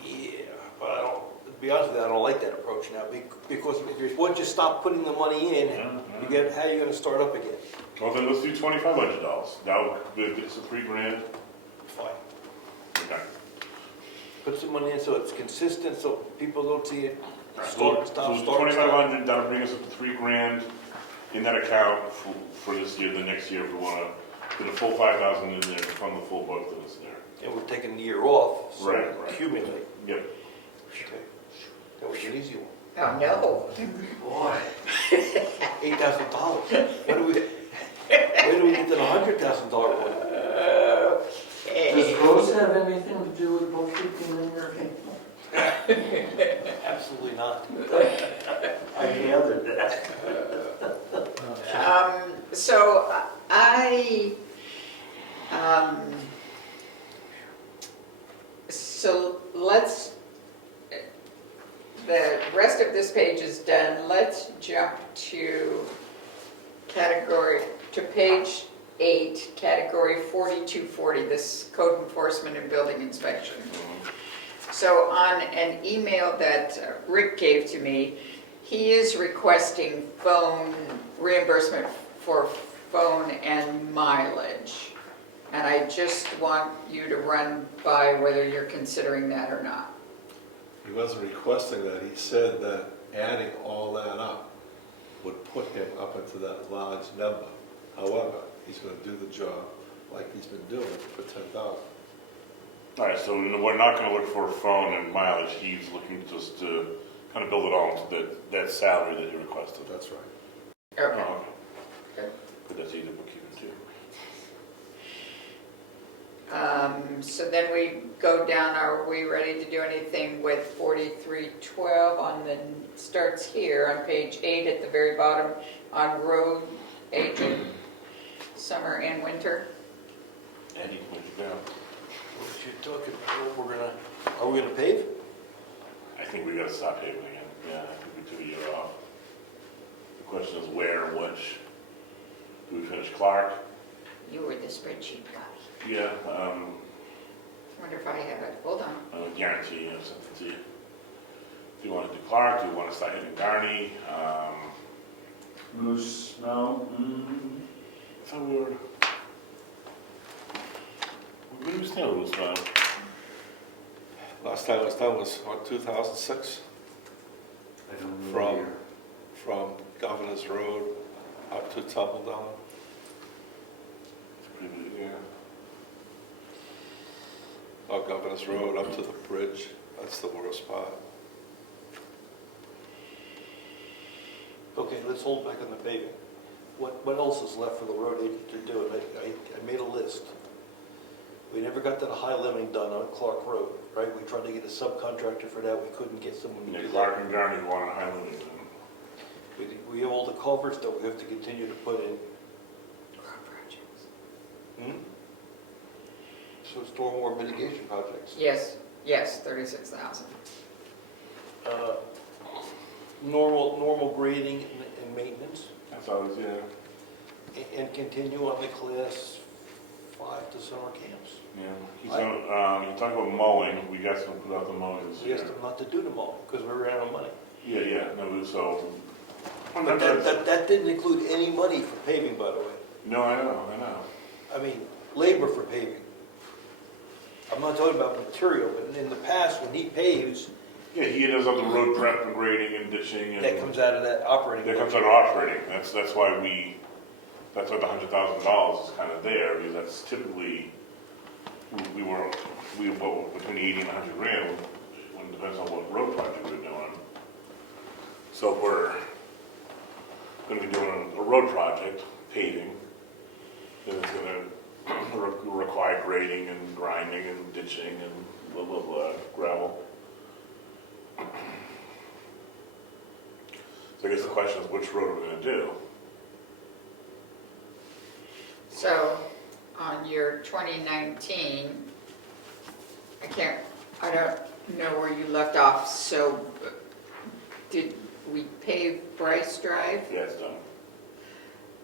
Yeah, but I don't. To be honest with you, I don't like that approach now, because once you stop putting the money in, you get how are you going to start up again? Well, then let's do $2,500. That would get us $3 grand. Fine. Okay. Put some money in so it's consistent, so people don't see it. So Stop. 2,500, that'll bring us up to $3 grand in that account for this year. The next year, if we want to put a full 5,000 in there to fund the full book that is there. And we're taking a year off, so Right. accumulate. Yep. Okay. That was an easy one. Oh, no. Boy. $8,000. Where do we get to the $100,000 one? Does Rose have anything to do with bookkeeping in your opinion? Absolutely not. I gathered that. So so let's, the rest of this page is done. Let's jump to page 8, category 4240, this code enforcement and building inspection. So on an email that Rick gave to me, he is requesting phone reimbursement for phone and mileage. And I just want you to run by whether you're considering that or not. He wasn't requesting that, he said that adding all that up would put him up into that large number. However, he's gonna do the job like he's been doing for 10,000. All right, so we're not gonna look for phone and mileage, he's looking just to kind of build it all into that salary that you requested. That's right. Okay. Oh, Good. okay. But that's easy bookkeeping too. So then we go down, are we ready to do anything with 4312 on the, starts here on page 8 at the very bottom, on road agent, summer and winter? Eddie, where'd you go? What you talking about? Are we gonna pave? I think we gotta stop paving again. Yeah, I think we took a year off. The question is where, which. Do we finish Clark? You were the spreadsheet guy. Yeah, Wonder if I have it, hold on. I guarantee you something to you. Do you want to do Clark? Do you want to start hitting Garney? Moose, no, I thought we were. Where do we stand with Moose Mountain? Last time it was done was, what, 2006? I don't know. From Governor's Road up to Tumbledown. It's pretty good, yeah. Or Governor's Road up to the bridge, that's the worst part. Okay, let's hold back on the paving. What else is left for the road agent to do? I made a list. We never got that high limiting done on Clark Road, right? We tried to get a subcontractor for that, we couldn't get someone to Yeah, do Clark that. and Garney want to high limit. We have all the culverts that we have to continue to put in. Road projects. Hmm? So stormwater mitigation projects. Yes, 36,000. Normal grading and maintenance, That's always, yeah. and continue on the class 5 to summer camps. Yeah. He's gonna, you talk about mowing, we got some put out the mowing this We year. asked them not to do them all, because we ran out of money. Yeah, no, so. But that didn't include any money for paving, by the way. No, I know. I mean, labor for paving. I'm not talking about material, but in the past, when he paves, Yeah, he does all the road prep and grading and ditching and. that comes out of that operating That comes budget. out of operating, that's why the $100,000 is kind of there, because that's typically, we were between 80 and 100 grand, when it depends on what road project we're doing. So if we're gonna be doing a road project, paving, then it's gonna require grading and grinding and ditching and blah, blah, blah, gravel. So I guess the question is, which road are we gonna do? So, on your 2019, I don't know where you left off, so did we pave Bryce Drive? Yeah, it's done.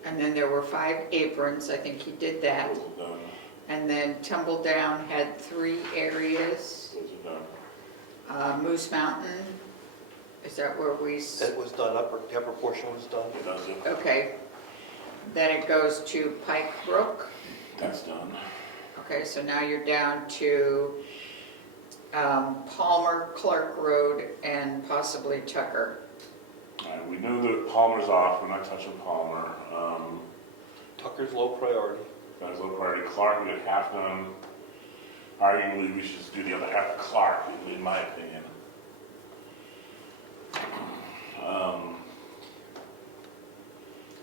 And then there were 5 aprons, I think he did that. Roads are done. And then Tumbledown had 3 areas. Roads are done. Moose Mountain, is that where we, That was done, the upper portion was done. Does it? okay. Then it goes to Pike Brook. That's done. Okay, so now you're down to Palmer, Clark Road, and possibly Tucker. All right, we knew that Palmer's off, we're not touching Palmer. Tucker's low priority. Guys, low priority, Clark, we got half done. Arguably, we should just do the other half of Clark, in my opinion.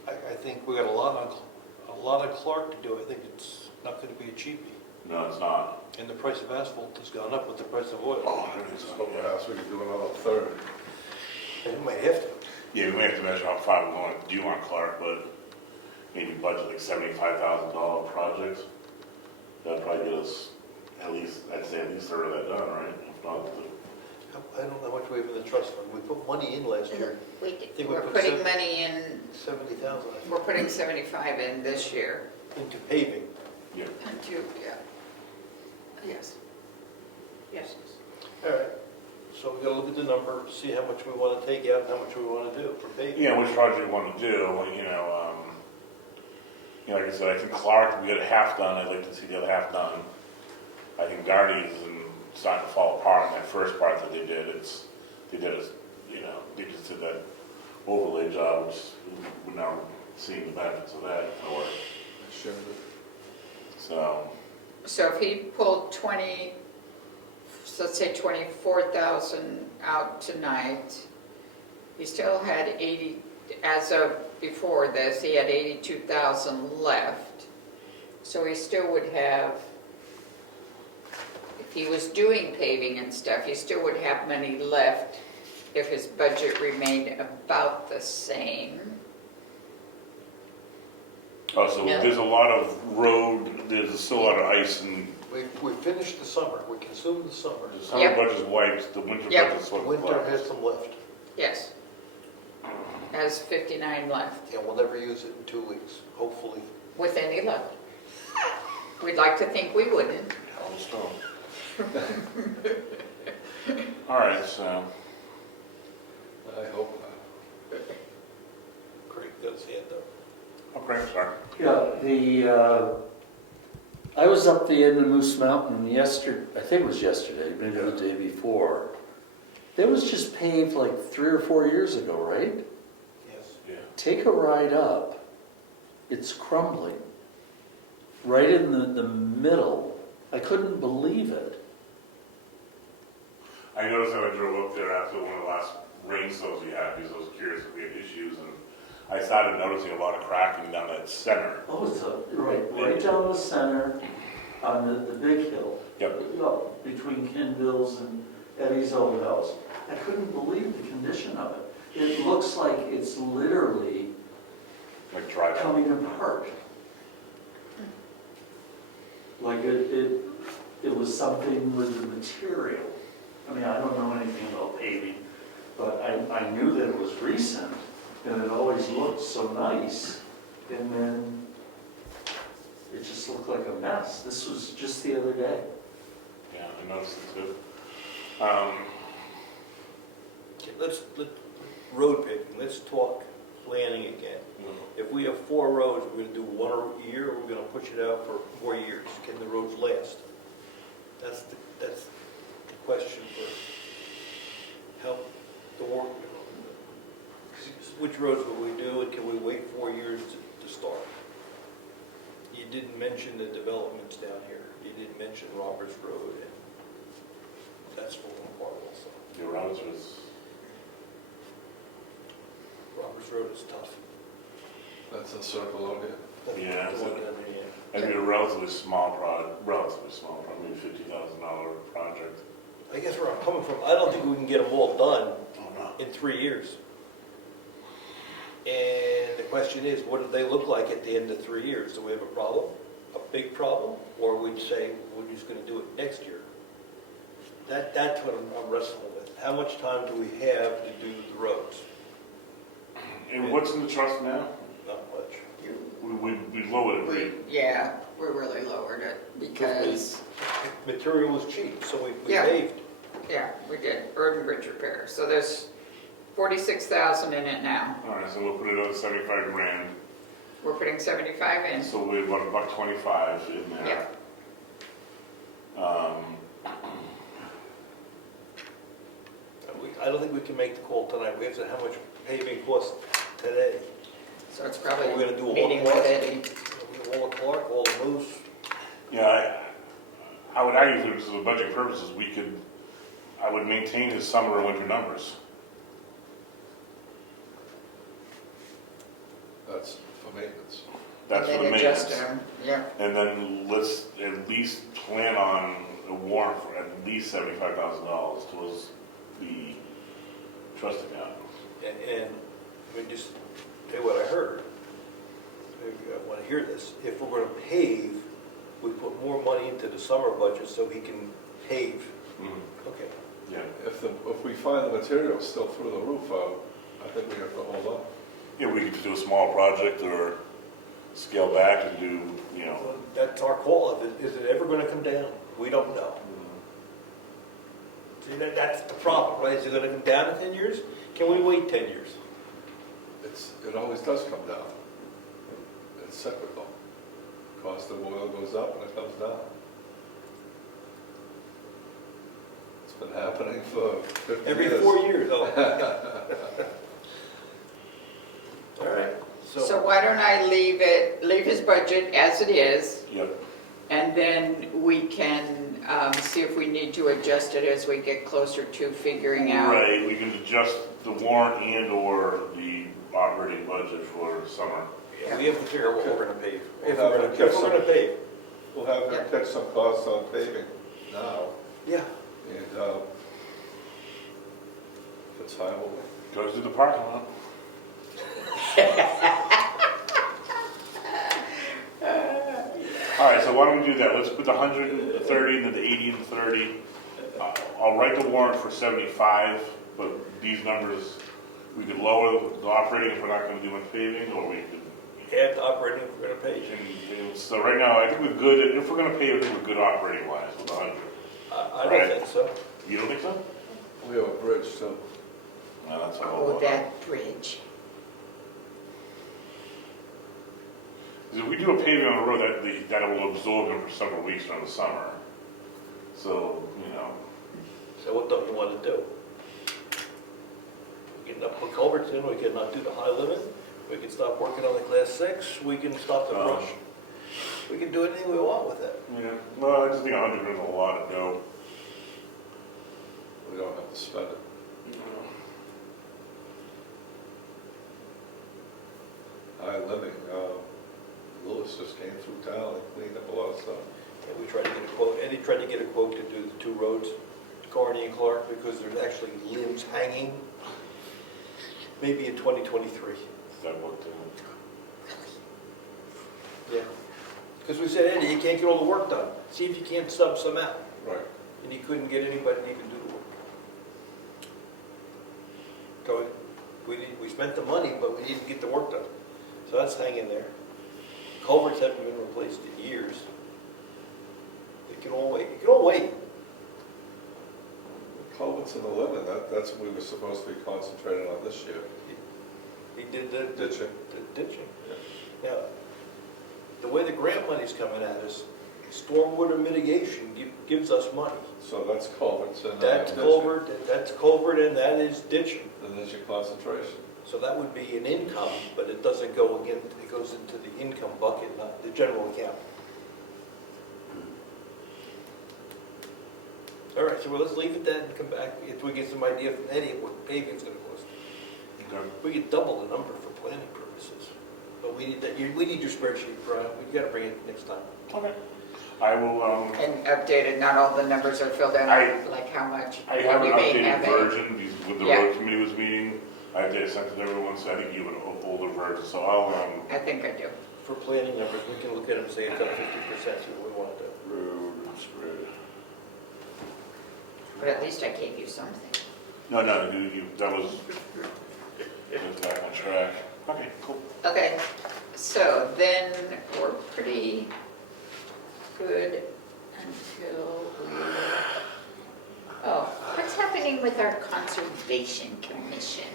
I think we got a lot of Clark to do. I think it's not going to be a cheapie. No, it's not. And the price of asphalt has gone up with the price of oil. Oh, it is. So perhaps we could do another third. And we might have to. Yeah, we may have to measure how far we're going to do on Clark, but maybe budget like $75,000 projects. That'd probably get us at least, I'd say at least a third of that done, right? If not, I don't know how much we have in the trust fund. We put money in last year. We're we put putting seven- money in, 70,000 we're putting 75 in this year. into paving. yeah. Into, yeah. Yes. Yes. All right. So we got to look at the number, see how much we want to take out and how much we want to do for paving. Yeah, which project we want to do, you know, You know, like I said, I think Clark, we got half done, I'd like to see the other half done. I think Gardy's starting to fall apart on that first part that they did. They did a, you know, they just did that overlay job, which we're now seeing the benefits of that for. Sure. So if he pulled 20, so let's say 24,000 out tonight, he still had 80, as of before this, he had 82,000 left. So he still would have, if he was doing paving and stuff, he still would have money left if his budget remained about the same. Oh, so Yeah. there's a lot of road, there's still a lot of ice, and We finished the summer, we consumed the summer. the summer Yep. budget's wiped, the winter Yep. budget's sort of Winter left. has some left, Yes. Has 59 left, and we'll never use it in 2 weeks, hopefully. with any luck. We'd like to think we wouldn't. Hell, still. All right, so, I hope not. Craig does hand up. okay, sorry. Yeah, I was up the end of Moose Mountain yesterday, I think it was yesterday, maybe the day before. That was just paved like 3 or 4 years ago, right? Yes. Yeah. Take a ride up, it's crumbling. Right in the middle, I couldn't believe it. I noticed that I drove up there after one of the last rainstorms we had, because I was curious if we had issues, and I started noticing a lot of cracking down that center. Oh, it's right down the center on the big hill. Yep. Up between Kenville's and Eddie's old house. I couldn't believe the condition of it. It looks like it's literally Like dry. coming apart. Like it was something with the material. I mean, I don't know anything about paving, but I knew that it was recent, and it always looked so nice. And then it just looked like a mess. This was just the other day. Yeah, I noticed it too. Okay, let's road paving, let's talk planning again. If we have 4 roads, we're gonna do 1 a year, or we're gonna push it out for 4 years. Can the roads last? That's the question for help the work. Which roads will we do, and can we wait 4 years to start? You didn't mention the developments down here. You didn't mention Roberts Road, and that's falling apart also. The roads was, Roberts Road is tough. That's a circle out here. Yeah, The it's one a- down there, yeah. that'd be a relatively small maybe $50,000 project. I guess where I'm coming from, I don't think we can get them all done Oh, no. in 3 years. And the question is, what do they look like at the end of 3 years? Do we have a problem, a big problem, or we'd say we're just gonna do it next year? That's what I'm wrestling with. How much time do we have to do the roads? And what's in the trust now? Not much. We lowered it. Yeah, we really lowered it because, Material was cheap, so we Yeah. paved. yeah, we did, road and bridge repair. So there's 46,000 in it now. All right, so we'll put another 75 grand. We're putting 75 in. So we have about $125 in there. I don't think we can make the call tonight. We have to, how much paving costs today? So it's probably We're gonna do all meeting Clark? with Eddie. All the Clark, all the Moose. Yeah, I would argue for the budget purposes, I would maintain his summer and winter numbers. That's for maintenance. That's for And the then adjust maintenance. them, yeah. And then let's at least plan on a warrant for at least $75,000 towards the trust account. And let me just tell you what I heard. Maybe I want to hear this. If we're going to pave, we put more money into the summer budget so he can pave. Okay. Yeah. If we find the material still through the roof, I think we have to hold on. Yeah, we could do a small project or scale back and do, you know. Well, that's our call. Is it ever going to come down? We don't know. See, that's the problem, right? Is it going to come down in 10 years? Can we wait 10 years? It always does come down. it's cyclical. Cost of oil goes up and it comes down. It's been happening for 50 Every years. 4 years, oh. All right, So why don't I leave his budget as it is, Yep. and then we can see if we need to adjust it as we get closer to figuring out. Right, we can adjust the warrant and/or the operating budget for summer. Yeah, we have to figure out what we're gonna pay. We'll If have we're to gonna, catch if we're gonna some- pay. We'll have to catch some costs on paving now, Yeah. and if it's highway. Goes to the parking lot. All right, so why don't we do that? Let's put the 130 and then the 80 and 30. I'll write the warrant for 75, but these numbers, we could lower the operating if we're not gonna do much paving, or we could. Add to operating if we're gonna pay. So right now, I think we're good, if we're gonna pay, I think we're good operating wise with 100. I Right. don't think so. You don't think so? We have a bridge too. No, that's a Oh, whole lot. that bridge. If we do a paving on the road, that will absorb them for several weeks during the summer. So, you know, So what don't you wanna do? We can not put culverts in, we can not do the high limit, we can stop working on the class 6, we can stop the brush. We can do anything we want with it. yeah, well, I just think 100 is a lot of dough. We don't have to spend it. High living, Lewis just came through town and cleaned up a lot of stuff. And we tried to get a quote, Eddie tried to get a quote to do the 2 roads, Carney and Clark, because there's actually limbs hanging, maybe in 2023. That worked too. Yeah. Because we said, Eddie, you can't get all the work done, see if you can't sub some out. Right. And he couldn't get anybody to even do the work. So we spent the money, but we didn't get the work done. So that's hanging there. Culverts haven't been replaced in years. It can all wait, it can all wait. Culverts in the limit, that's what we were supposed to be concentrating on this year. He did the Ditching. ditching. Now, the way the grant money's coming at us, stormwater mitigation gives us money. So that's culverts and That's ditching. culvert, and that is ditching. And there's your concentration. So that would be an income, but it doesn't go again, it goes into the income bucket, not the general account. All right, so let's leave it then and come back, if we get some idea from Eddie of what paving's gonna cost. Okay. We could double the number for planning purposes, but we need that, we need your spreadsheet, Brian, we gotta bring it next time. Okay. I will, And updated, not all the numbers are filled in, like how much. I have an you may updated have it. version, with the Yeah. road committee was meeting. I did send it to everyone, so I think you have an older version, so I'll, I think I do. For planning numbers, we can look at them and say it's up 50%, see what we want to do. road spread. But at least I gave you something. No, that was back on track. Okay, cool. Okay, so then we're pretty good until we, oh, what's happening with our Conservation Commission?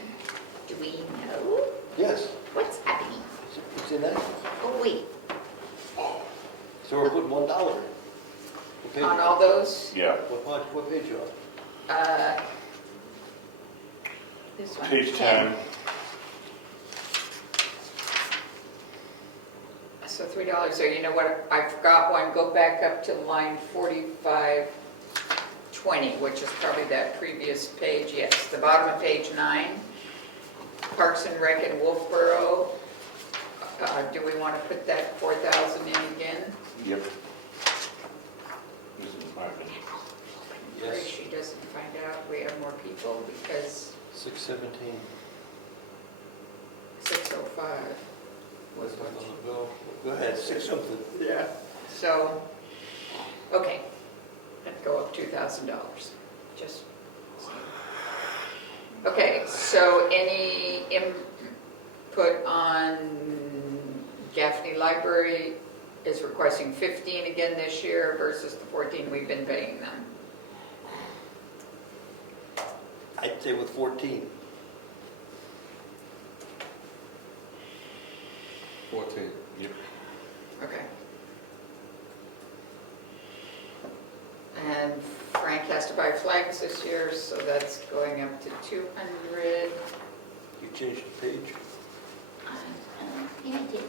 Do we know? Yes, What's happening? it's in that. Oh, wait, So we're putting $1. What page? on all those, Yeah, What page you on? this one. page 10. So $3, so you know what, I forgot one, go back up to line 4520, which is probably that previous page, yes, the bottom of page 9. Parks and Rec in Wolfboro, do we want to put that 4,000 in again? Yep. This is my opinion. Pray Yes. she doesn't find out we have more people, because 617. 605 was what. Go ahead, 6 something. Yeah. So, okay, that'd go up $2,000, just. Okay, so any input on Gaffney Library is requesting 15 again this year versus the 14 we've been paying them. I'd say with 14. 14. Yep. so that's going up to 200. You changed the page? Yeah, I did.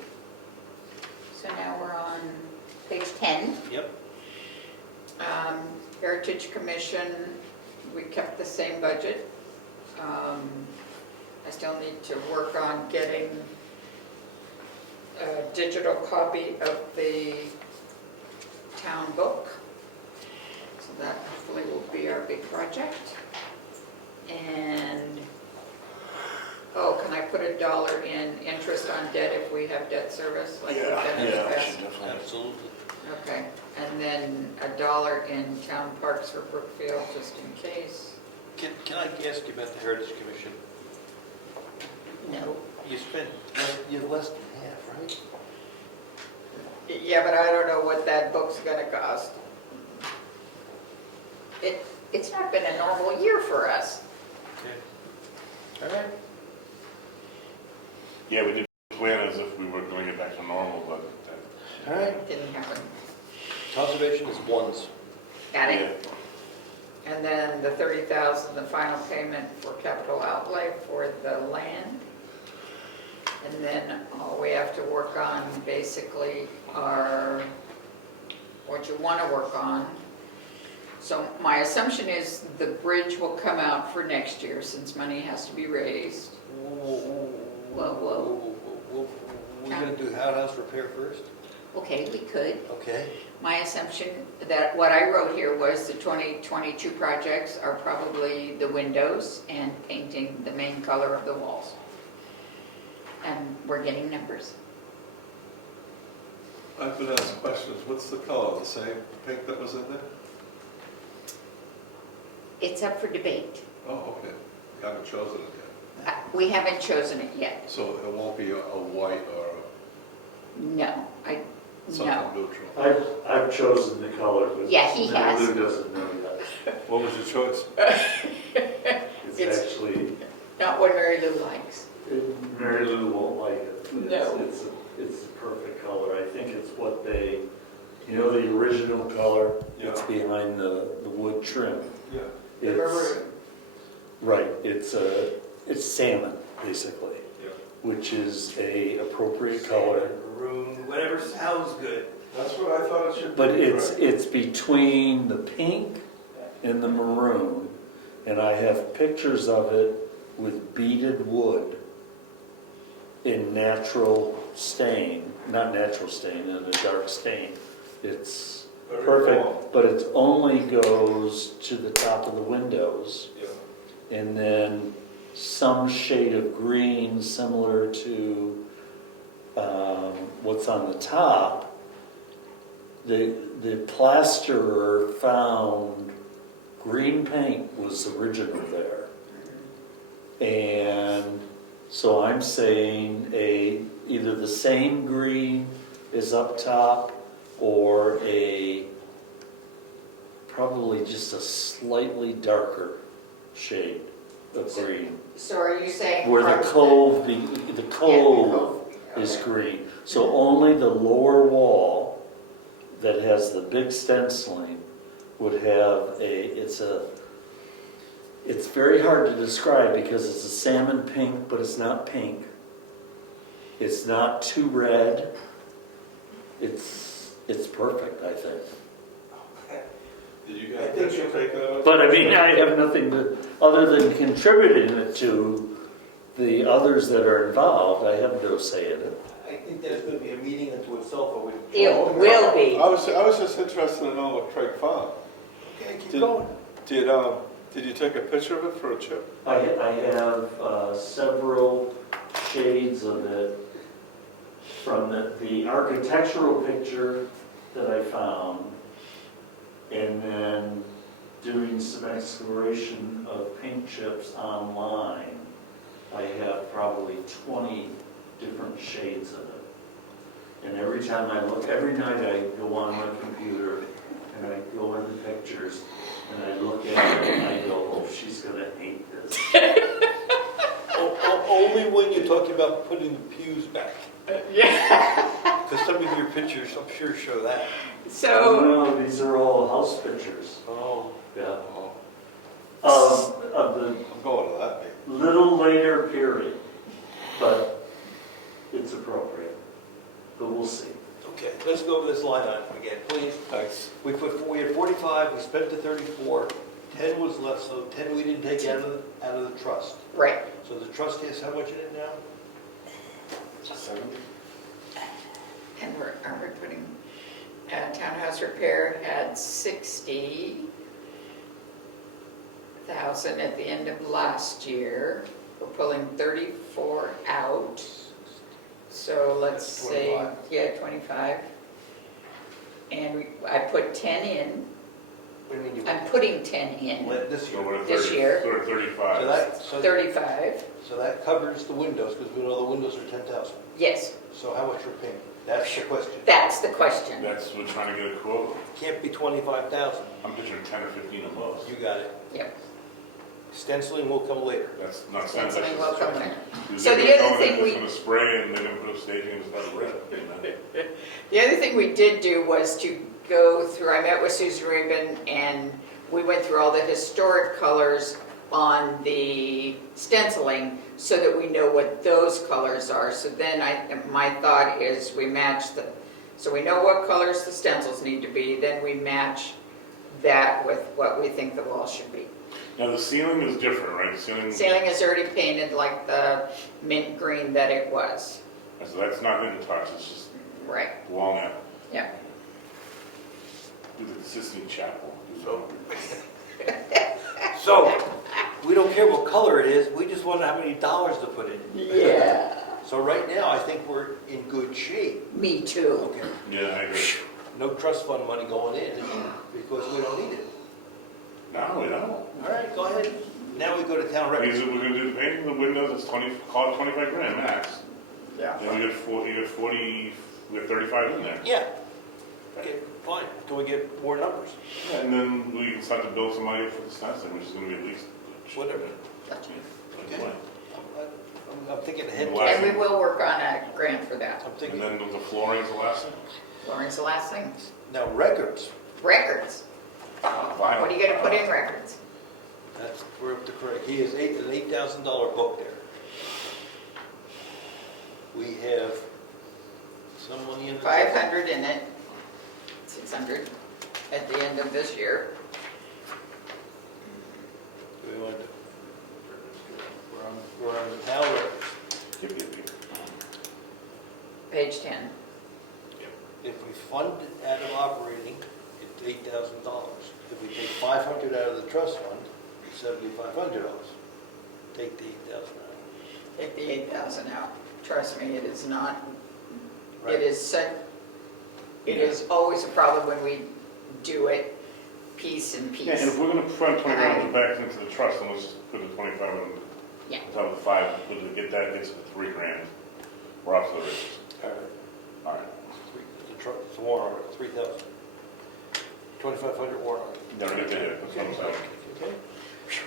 So now we're on page 10. Yep. Heritage Commission, we kept the same budget. I still need to work on getting a digital copy of the town book. So that hopefully will be our big project. And, oh, can I put $1 in interest on debt if we have debt service like we've done in the Yeah, past? Absolutely. Okay, and then $1 in town parks for Brookfield, just in case. Can I ask you about the Heritage Commission? No. You spent, you're less than half, right? Yeah, but I don't know what that book's gonna cost. It's not been a normal year for us. Okay. All right. Yeah, we did plan as if we were going to get back to normal, but that, All right. It didn't happen. Conservation is ones. Got it? And then the 30,000, the final payment for capital outlay for the land. And then all we have to work on basically are what you want to work on. So my assumption is the bridge will come out for next year since money has to be raised. Whoa. We're gonna do outhouse repair first? Okay, we could. Okay. My assumption that what I wrote here was the 2022 projects are probably the windows and painting the main color of the walls. And we're getting numbers. I've been asked questions, what's the color, the same pink that was in there? It's up for debate. Oh, okay, you haven't chosen it yet. We haven't chosen it yet. So it won't be a white or No, no. something neutral? I've chosen the color, but Yeah, he has. Lou doesn't know yet. What was your choice? It's It's- actually, Not what Mary Lou likes. Mary Lou won't like it. But No. It's the perfect color. I think it's what they, you know, the original color? Yeah. It's behind the wood trim. Yeah. The It's, maroon. right, it's salmon, basically, Yeah. which is a appropriate color. Maroon, whatever sounds good. That's what I thought it should be. But it's right? between the pink and the maroon, and I have pictures of it with beaded wood in natural stain, not natural stain, in a dark stain. It's Very perfect, warm. but it only goes to the top of the windows, Yeah. and then some shade of green similar to what's on the top. The plasterer found green paint was original there. And so I'm saying either the same green is up top or probably just a slightly darker shade of green. So are you saying? Where part the of cove, the Yeah, the cove cove. is Okay. green. So only the lower wall that has the big stenciling would have it's very hard to describe because it's a salmon pink, but it's not pink. It's not too red. It's perfect, I think. Did you get a picture taken of it? But I mean, I have nothing other than contributing it to the others that are involved. I have no say in it. I think that's gonna be a meeting unto itself, or we... It will be. I was just interested to know what Craig found. Okay, keep Did- going. Did you take a picture of it for a chip? I have several shades of it from the architectural picture that I found, and then doing some exploration of paint chips online. I have probably 20 different shades of it. And every time I look, every night I go on my computer and I go in the pictures and I look at it and I go, oh, she's gonna hate this. Only when you're talking about putting the pews back. Yeah. Because some of your pictures, I'm sure, show that. So, No, these are all house pictures. Oh. Yeah. Oh. of the I'm going to that meeting. little later period, but it's appropriate. But we'll see. Okay, let's go over this line item again, please. Thanks. We had 45, we spent the 34, 10 was left, so 10 we didn't take out of the trust. Right. So the trust has how much in it now? 70? And aren't we putting, townhouse repair had 60,000 at the end of last year. We're pulling 34 out. So let's That's say, 25. yeah, 25. And I put 10 in. What do you mean you? I'm putting 10 in, This So year. we're at This 30, year. so we're at 35. So 35. that covers the windows, because we know the windows are 10,000. Yes, So how much you're paying? That's the question. that's the question. That's, we're trying to get a quote. Can't be 25,000. I'm picturing 10 or 15 at most. You got it. Yep. Stenciling will come later. That's not sense. Stenciling will come later. Because So they're the other gonna thing go, we- they're just gonna spray and they're gonna put a staging and start a rip, you know? The other thing we did do was to go through, I met with Susan Rabin and we went through all the historic colors on the stenciling so that we know what those colors are. So then my thought is we match so we know what colors the stencils need to be, then we match that with what we think the wall should be. Now, the ceiling is different, right? The ceiling, Ceiling is already painted like the mint green that it was. so that's not in touch, it's just Right, long out. yeah. Do the Sistine Chapel. So, we don't care what color it is, we just want to know how many dollars to put in. Yeah. So right now, I think we're in good shape. Me too. Okay. Yeah, I agree. No trust fund money going in, because we don't need it. No, we don't. All right, go ahead. Now we go to town Because records. if we're gonna do the painting, the windows, it's 20, call it 25 grand max. Yeah. And we got 40, we got 35 in there. Yeah. Okay, fine, until we get more numbers. Yeah, and then we can start to build some money for the stencil, which is gonna be at least. Whatever. Okay. I'm thinking ahead. Last And we will work on a grant for that. I'm And thinking, then the flooring is the last thing. Flooring's the last thing. now records, Records. Vinyl. What are you gonna put in records? that's, we're up to Craig. He has an $8,000 book there. We have some money in the. 500 in it, 600 at the end of this year. We want to, we're on the town records. Yep, yep, yep. Page 10. If we fund it out of operating, it's $8,000. If we take 500 out of the trust fund, it's $7,500. Take the 8,000 out. Take the 8,000 out. Trust me, it is not, Right. it is such, it is always a problem when we do it piece and Yeah, and if piece. we're gonna fund 25 back into the trust, then let's just put the 25 on Yeah. top of the 5, get that, gets to the 3 grand. We're off to the races. All right. All right. It's a warrant article, 3,000. 2,500 warrant article. Never get to hit, that's what I'm saying. Okay.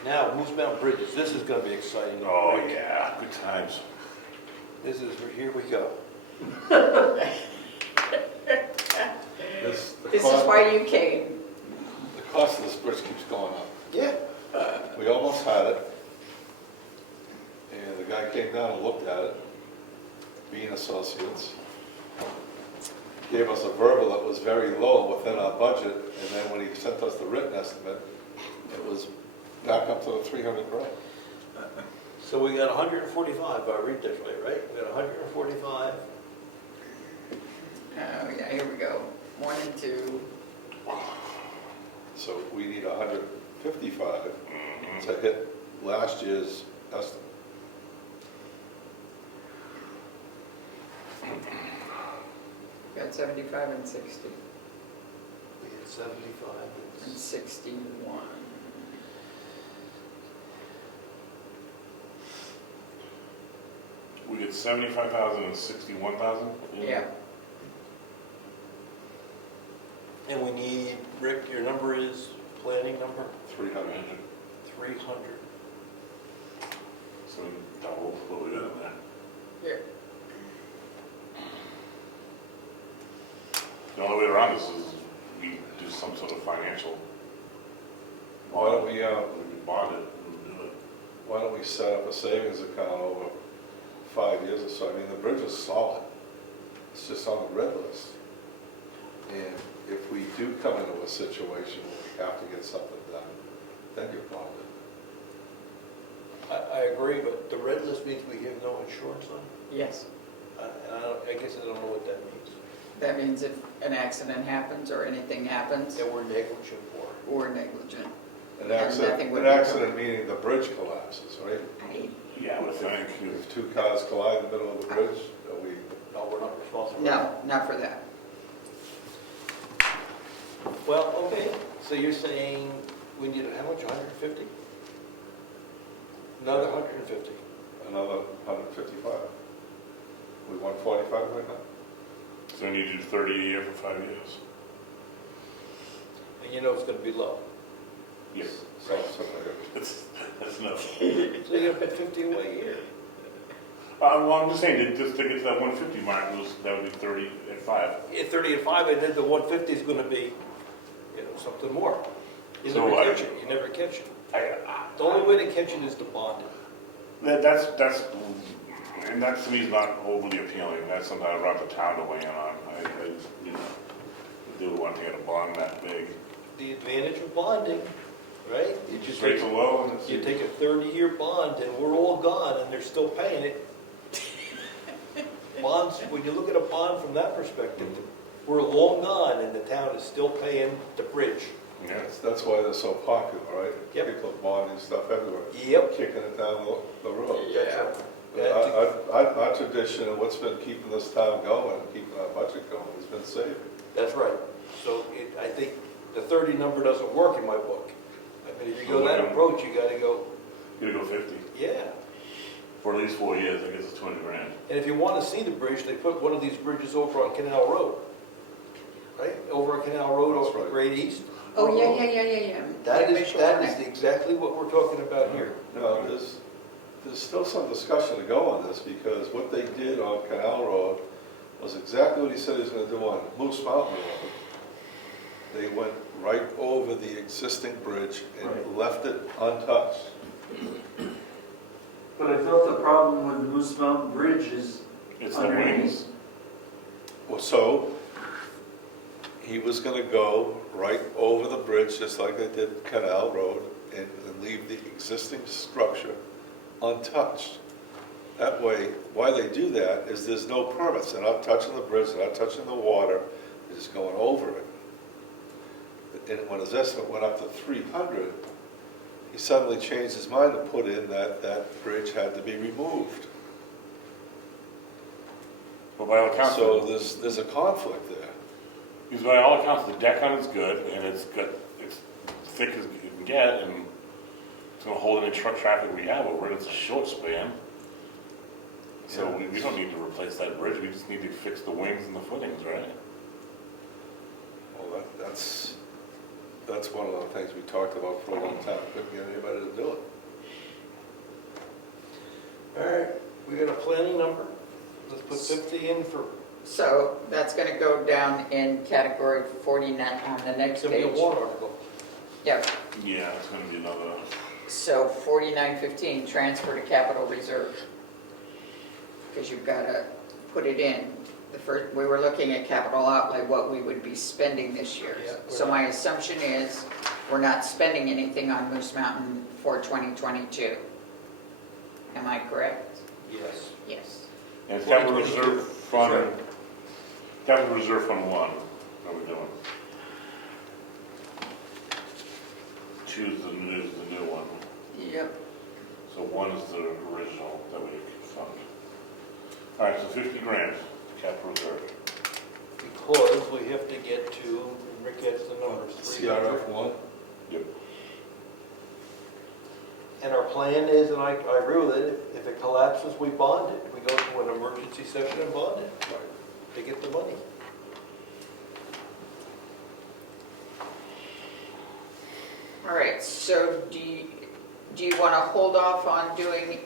Now, Moose Mountain Bridges, this is gonna be exciting. Oh, yeah, good times. This is, here we go. This, the This is cost, why you came. the cost of this bridge keeps going up. Yeah. We almost had it, and the guy came down and looked at it, Bean Associates, gave us a verbal that was very low within our budget, and then when he sent us the written estimate, it was back up to the 300 grand. So we got 145, if I read this right, right? We got 145. Oh, yeah, here we go. 1 and 2. So we need 155 to hit last year's estimate. Got 75 and 60 We had 75. and 61. We get 75,000 and 61,000? Yeah. And we need, Rick, your number is, planning number? 300. 300. So double what we got in there. Yeah. The only way around this is we do some sort of financial Why don't we, We bond it and do it. why don't we set up a savings account over 5 years or so? I mean, the bridge is solid. It's just on the red list. And if we do come into a situation where we have to get something done, then you're bonded. I agree, but the red list means we have no insurance on it. Yes. I guess I don't know what that means. That means if an accident happens or anything happens, That we're negligent for. we're negligent. An And accident, nothing would an be accident meaning the bridge collapses, right? Yeah, I would think. If two cars collide in the middle of the bridge, are we, No, we're not responsible. No, not for that. Well, okay, so you're saying we need, how much, 150? Another 150. another 155? We 145 right now? So we need to do 30 a year for 5 years. And you know it's gonna be low. Yes. So, something like that. That's nothing. So you're gonna put 50 away a year. Well, I'm just saying, that just to get to that 150 mark, that would be 30 at 5. At 30 and 5, and then the 150 is gonna be, something more. You So never I- catch it, you never catch it. I, The only way to catch it is to bond it. that's, and that to me is not overly appealing. That's something I'd rather the town to weigh in on. Do one thing at a bond that big. The advantage of bonding, right? You just Rates are low and You take a 30-year bond and we're all gone and they're still paying it. Bonds, when you look at a bond from that perspective, we're long gone and the town is still paying the bridge. yeah. That's why they're so popular, right? Yep. People are bonding stuff everywhere, Yep. kicking it down the road. Yeah. Our tradition and what's been keeping this town going, keeping our budget going, has been saving. That's right. So I think the 30 number doesn't work in my book. I mean, if you go that approach, you gotta go, You gotta go 50 yeah. for at least 4 years. I guess it's 20 grand. And if you want to see the bridge, they put one of these bridges over on Canal Road. Right? Over on Canal Road, That's over right. Great East. Oh, yeah. That Yeah, is exactly what we're talking about here. No, there's still some discussion to go on this, because what they did on Canal Road was exactly what he said he was gonna do on Moose Mountain Road. They went right over the existing bridge and left it untouched. But I thought the problem with the Moose Mountain Bridge is It's the underneath. wings. Well, so, he was gonna go right over the bridge, just like they did Canal Road, and leave the existing structure untouched. That way, why they do that is there's no permits, they're not touching the bridge, they're not touching the water, they're just going over it. And when his estimate went up to 300, he suddenly changed his mind to put in that that bridge had to be removed. But by all accounts, So there's a conflict there. because by all accounts, the deck on it's good, and it's thick as you can get, and it's gonna hold any truck traffic we have over it. It's a short span. So we don't need to replace that bridge, we just need to fix the wings and the footings, right? Well, that's one of the things we talked about for a long time, couldn't get anybody to do it. All right, we got a planning number. Let's put 50 in for, So that's gonna go down in category 49 on the next it's gonna be a page. warrant article. Yep, Yeah, it's gonna be another, so 4915, transfer to capital reserve. Because you've gotta put it in. We were looking at capital outlay, what we would be spending this year. Yeah, So my assumption is, we're not spending anything on Moose Mountain for 2022. Am I correct? Yes. Yes. and it's capital 2022. reserve fund, capital reserve fund 1, how we doing? Choose the new one. Yep. So 1 is the original that we fund. All right, so 50 grand, capital reserve. Because we have to get to, Rick gets the numbers. CRF 1? Yep. And our plan is, and I agree with it, if it collapses, we bond it. We go to an emergency session and bond it to get the money. All right, so do you want to hold off on doing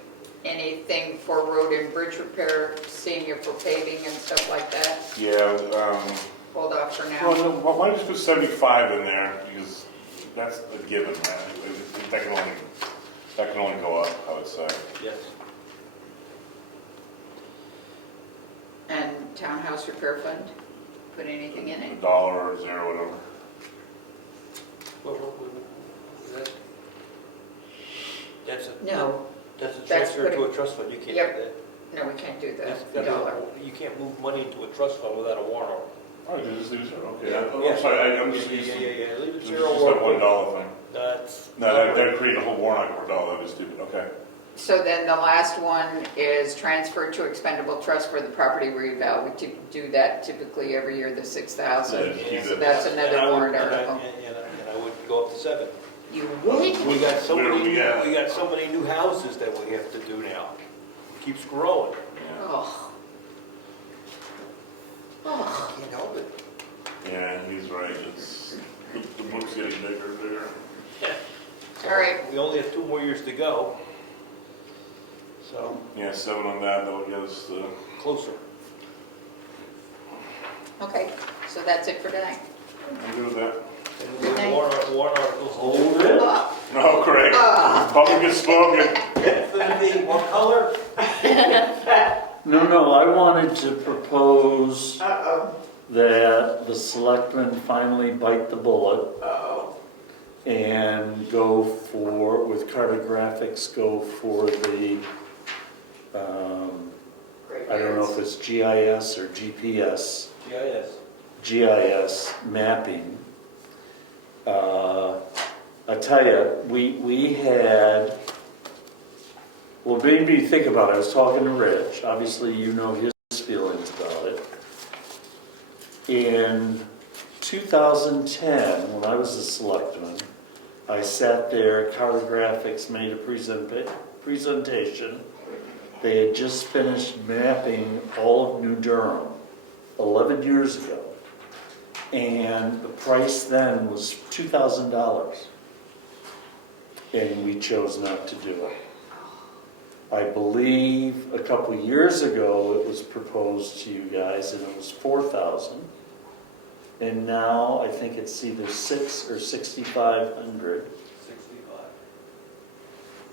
anything for road and bridge repair, senior for paving and stuff like that? Yeah, Hold off for well, now? no, why don't you just put 75 in there, because that's a given, right? that can only go up, I would say. Yes. And townhouse repair fund, put anything in $1 it? or zero, whatever. That- That's a, No, that's a That's transfer to putting- a trust fund, you can't do Yep. that. no, we can't do That's that, gotta- dollar. You can't move money into a trust fund without a warrant article. Oh, you just leave zero, okay. Yeah. I'm sorry, I'm just Yeah, used to, yeah, leave it just zero. that $1 thing. That's. No, that'd create a whole warrant article for $1, that'd be stupid, okay. So then the last one is transfer to expendable trust for the property reval. We do that typically every year, the 6,000. Yeah. So that's another warrant article. And I would go up to 7. You would? We got so Where are many, we at? we got so many new houses that we have to do now. It keeps growing. Yeah. Oh. Oh. Can't help it. Yeah, he's right, it's, the book's getting bigger and bigger. All right. We only have 2 more years to go. So, Yeah, 7 on that, that'll get us the, closer. Okay, so that's it for tonight. I'm good with that. And we'll do the warrant articles. Hold it. Oh. No, Craig, public has spoken. What color? No, I wanted to propose Uh-oh. that the selectmen finally bite the bullet Uh-oh. and go for, with cartographics, go for the, I don't know if it's GIS or GPS, GIS mapping. I tell you, we had, well, made me think about it. I was talking to Rich. Obviously, you know his feelings about it. In 2010, when I was a selectman, I sat there, cartographics made a presentation. They had just finished mapping all of New Durham 11 years ago. And the price then was $2,000. And we chose not to do it. I believe a couple years ago it was proposed to you guys and it was $4,000. And now I think it's either $600 or $6,500. 65.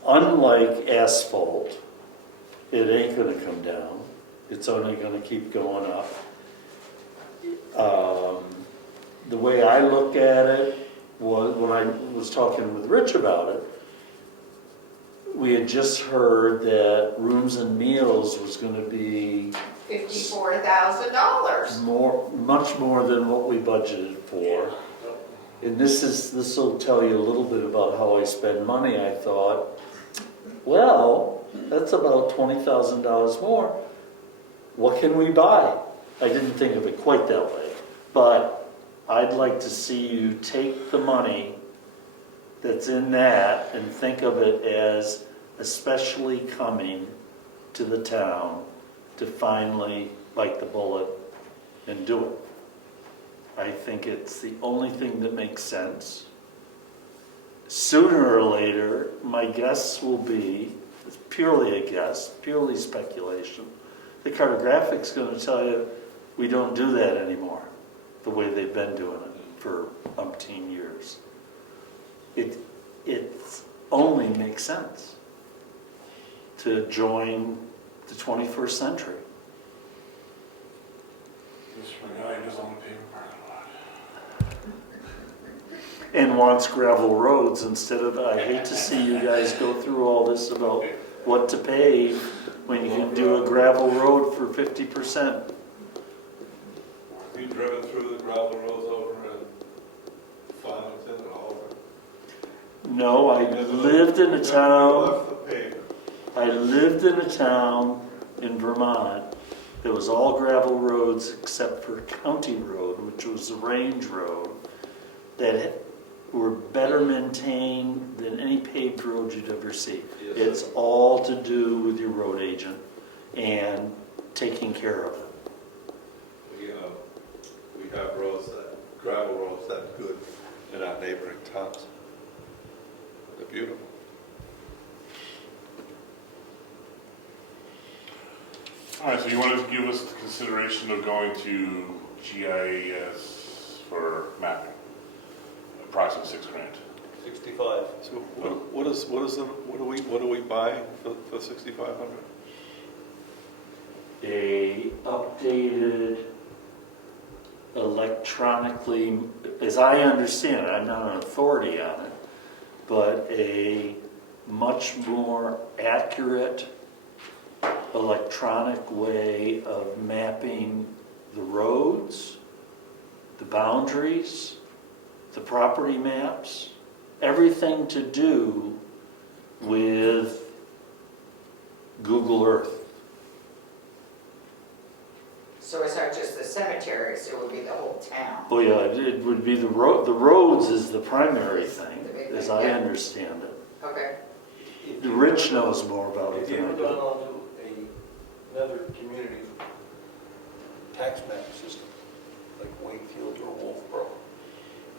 Unlike asphalt, it ain't gonna come down. It's only gonna keep going up. The way I look at it was, when I was talking with Rich about it, we had just heard that rooms and meals was gonna be $54,000. much more than what we budgeted for. And this will tell you a little bit about how I spend money. I thought, well, that's about $20,000 more. What can we buy? I didn't think of it quite that way, but I'd like to see you take the money that's in that and think of it as especially coming to the town to finally bite the bullet and do it. I think it's the only thing that makes sense. Sooner or later, my guess will be, it's purely a guess, purely speculation, the cartographics going to tell you we don't do that anymore, the way they've been doing it for umpteen years. It only makes sense to join the 21st century. This guy just on the paper parking lot. And wants gravel roads instead of, I hate to see you guys go through all this about what to pay when you can do a gravel road for 50%. Have you driven through the gravel roads over in Farmington and all over? No, I lived in a town, Left the pavement. I lived in a town in Vermont that was all gravel roads except for County Road, which was a range road, that were better maintained than any paved road you'd ever see. Yes. It's all to do with your road agent and taking care of it. We have roads gravel roads that good in our neighboring towns. They're beautiful. All right, so you want to give us the consideration of going to GIS for mapping? Approximately $6,000. 65. So what do we buy for 6,500? A updated electronically, as I understand it, I'm not an authority on it, but a much more accurate electronic way of mapping the roads, the boundaries, the property maps, everything to do with Google Earth. So it's not just the cemeteries, it would be the whole town. Oh yeah, it would be the roads is the primary thing, The big as thing, I yeah. understand it. Okay. Rich knows more about it If you than I ever do. gone on to another community's tax map system, like Wakefield or Wolfboro,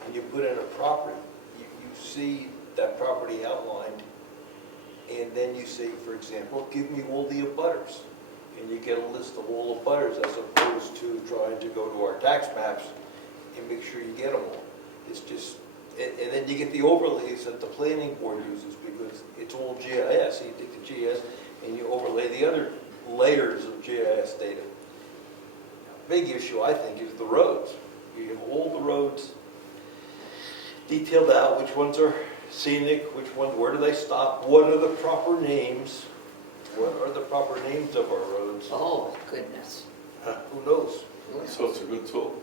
and you put in a property, you see that property outlined, and then you say, for example, give me all the abutters. And you get a list of all the abutters as opposed to trying to go to our tax maps and make sure you get them all. It's just, and then you get the overlays that the planning board uses because it's all GIS. So you take the GIS and you overlay the other layers of GIS data. Big issue, I think, is the roads. You have all the roads detailed out, which ones are scenic, which ones, where do they stop, what are the proper names, what are the proper names of our roads? Oh, goodness. Who knows? So it's a good tool.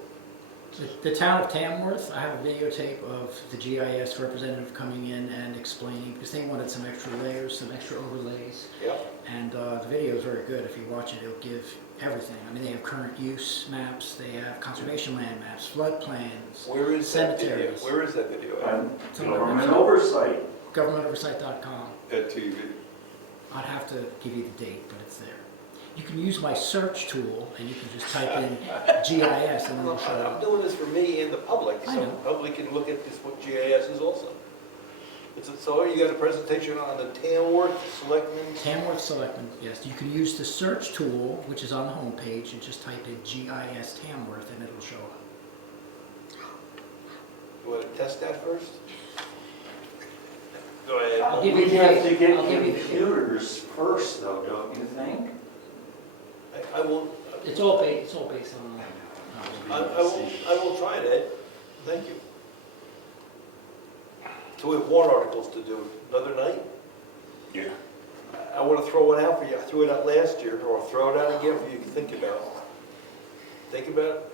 The town of Tamworth, I have a videotape of the GIS representative coming in and explaining, because they wanted some extra layers, some extra overlays. Yeah. And the video is very good. If you watch it, it'll give everything. I mean, they have current use maps, they have conservation land maps, flood plans, Where is that video? cemeteries. Where is that video at? It's on our Government website, oversight. GovernmentOversite.com. At TV. I'd have to give you the date, but it's there. You can use my search tool, and you can just type in GIS, and it'll show I'm up. doing this for me and the public, I so know. the public can look at this, what GIS is also. So you got a presentation on the Tamworth Selectmen? Tamworth Selectmen, yes. You can use the search tool, which is on the homepage, and just type in GIS Tamworth, and it'll show up. You want to test that first? Go ahead. I'll give you We the have to date. get I'll give you the date. computers first though, don't you think? I will, It's all based on. I will try it, Ed. Thank you. So we have warrant articles to do another night. Yeah. I want to throw one out for you. I threw it out last year, or I'll throw it out again for you to think about. Think about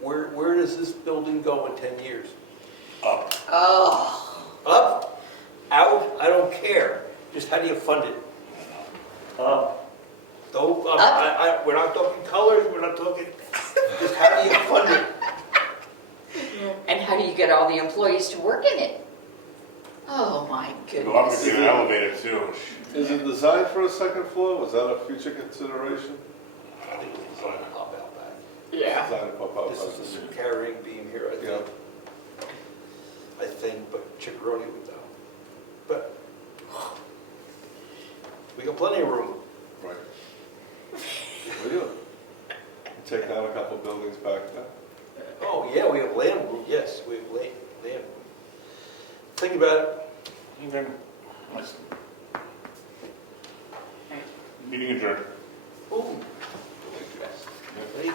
where does this building go in 10 years? Up. Oh, Up? Out? I don't care. Just how do you fund it? Don't, Up. we're not talking colors, we're not talking, just how do you fund it? and how do you get all the employees to work in it? Oh, my Go up goodness. and get an elevator too. Is it designed for a second floor? Was that a future consideration? I think it's designed to pop out back. Yeah. Designed to pop out. This is the carrying beam here, I think. I think, but Chickaroni would know. But we got plenty of room. Right. Really? Take down a couple buildings back then? Oh, yeah, we have land room, yes, we have land room. Think about it. Okay. Nice. Meeting adjourned. Ooh. Wait,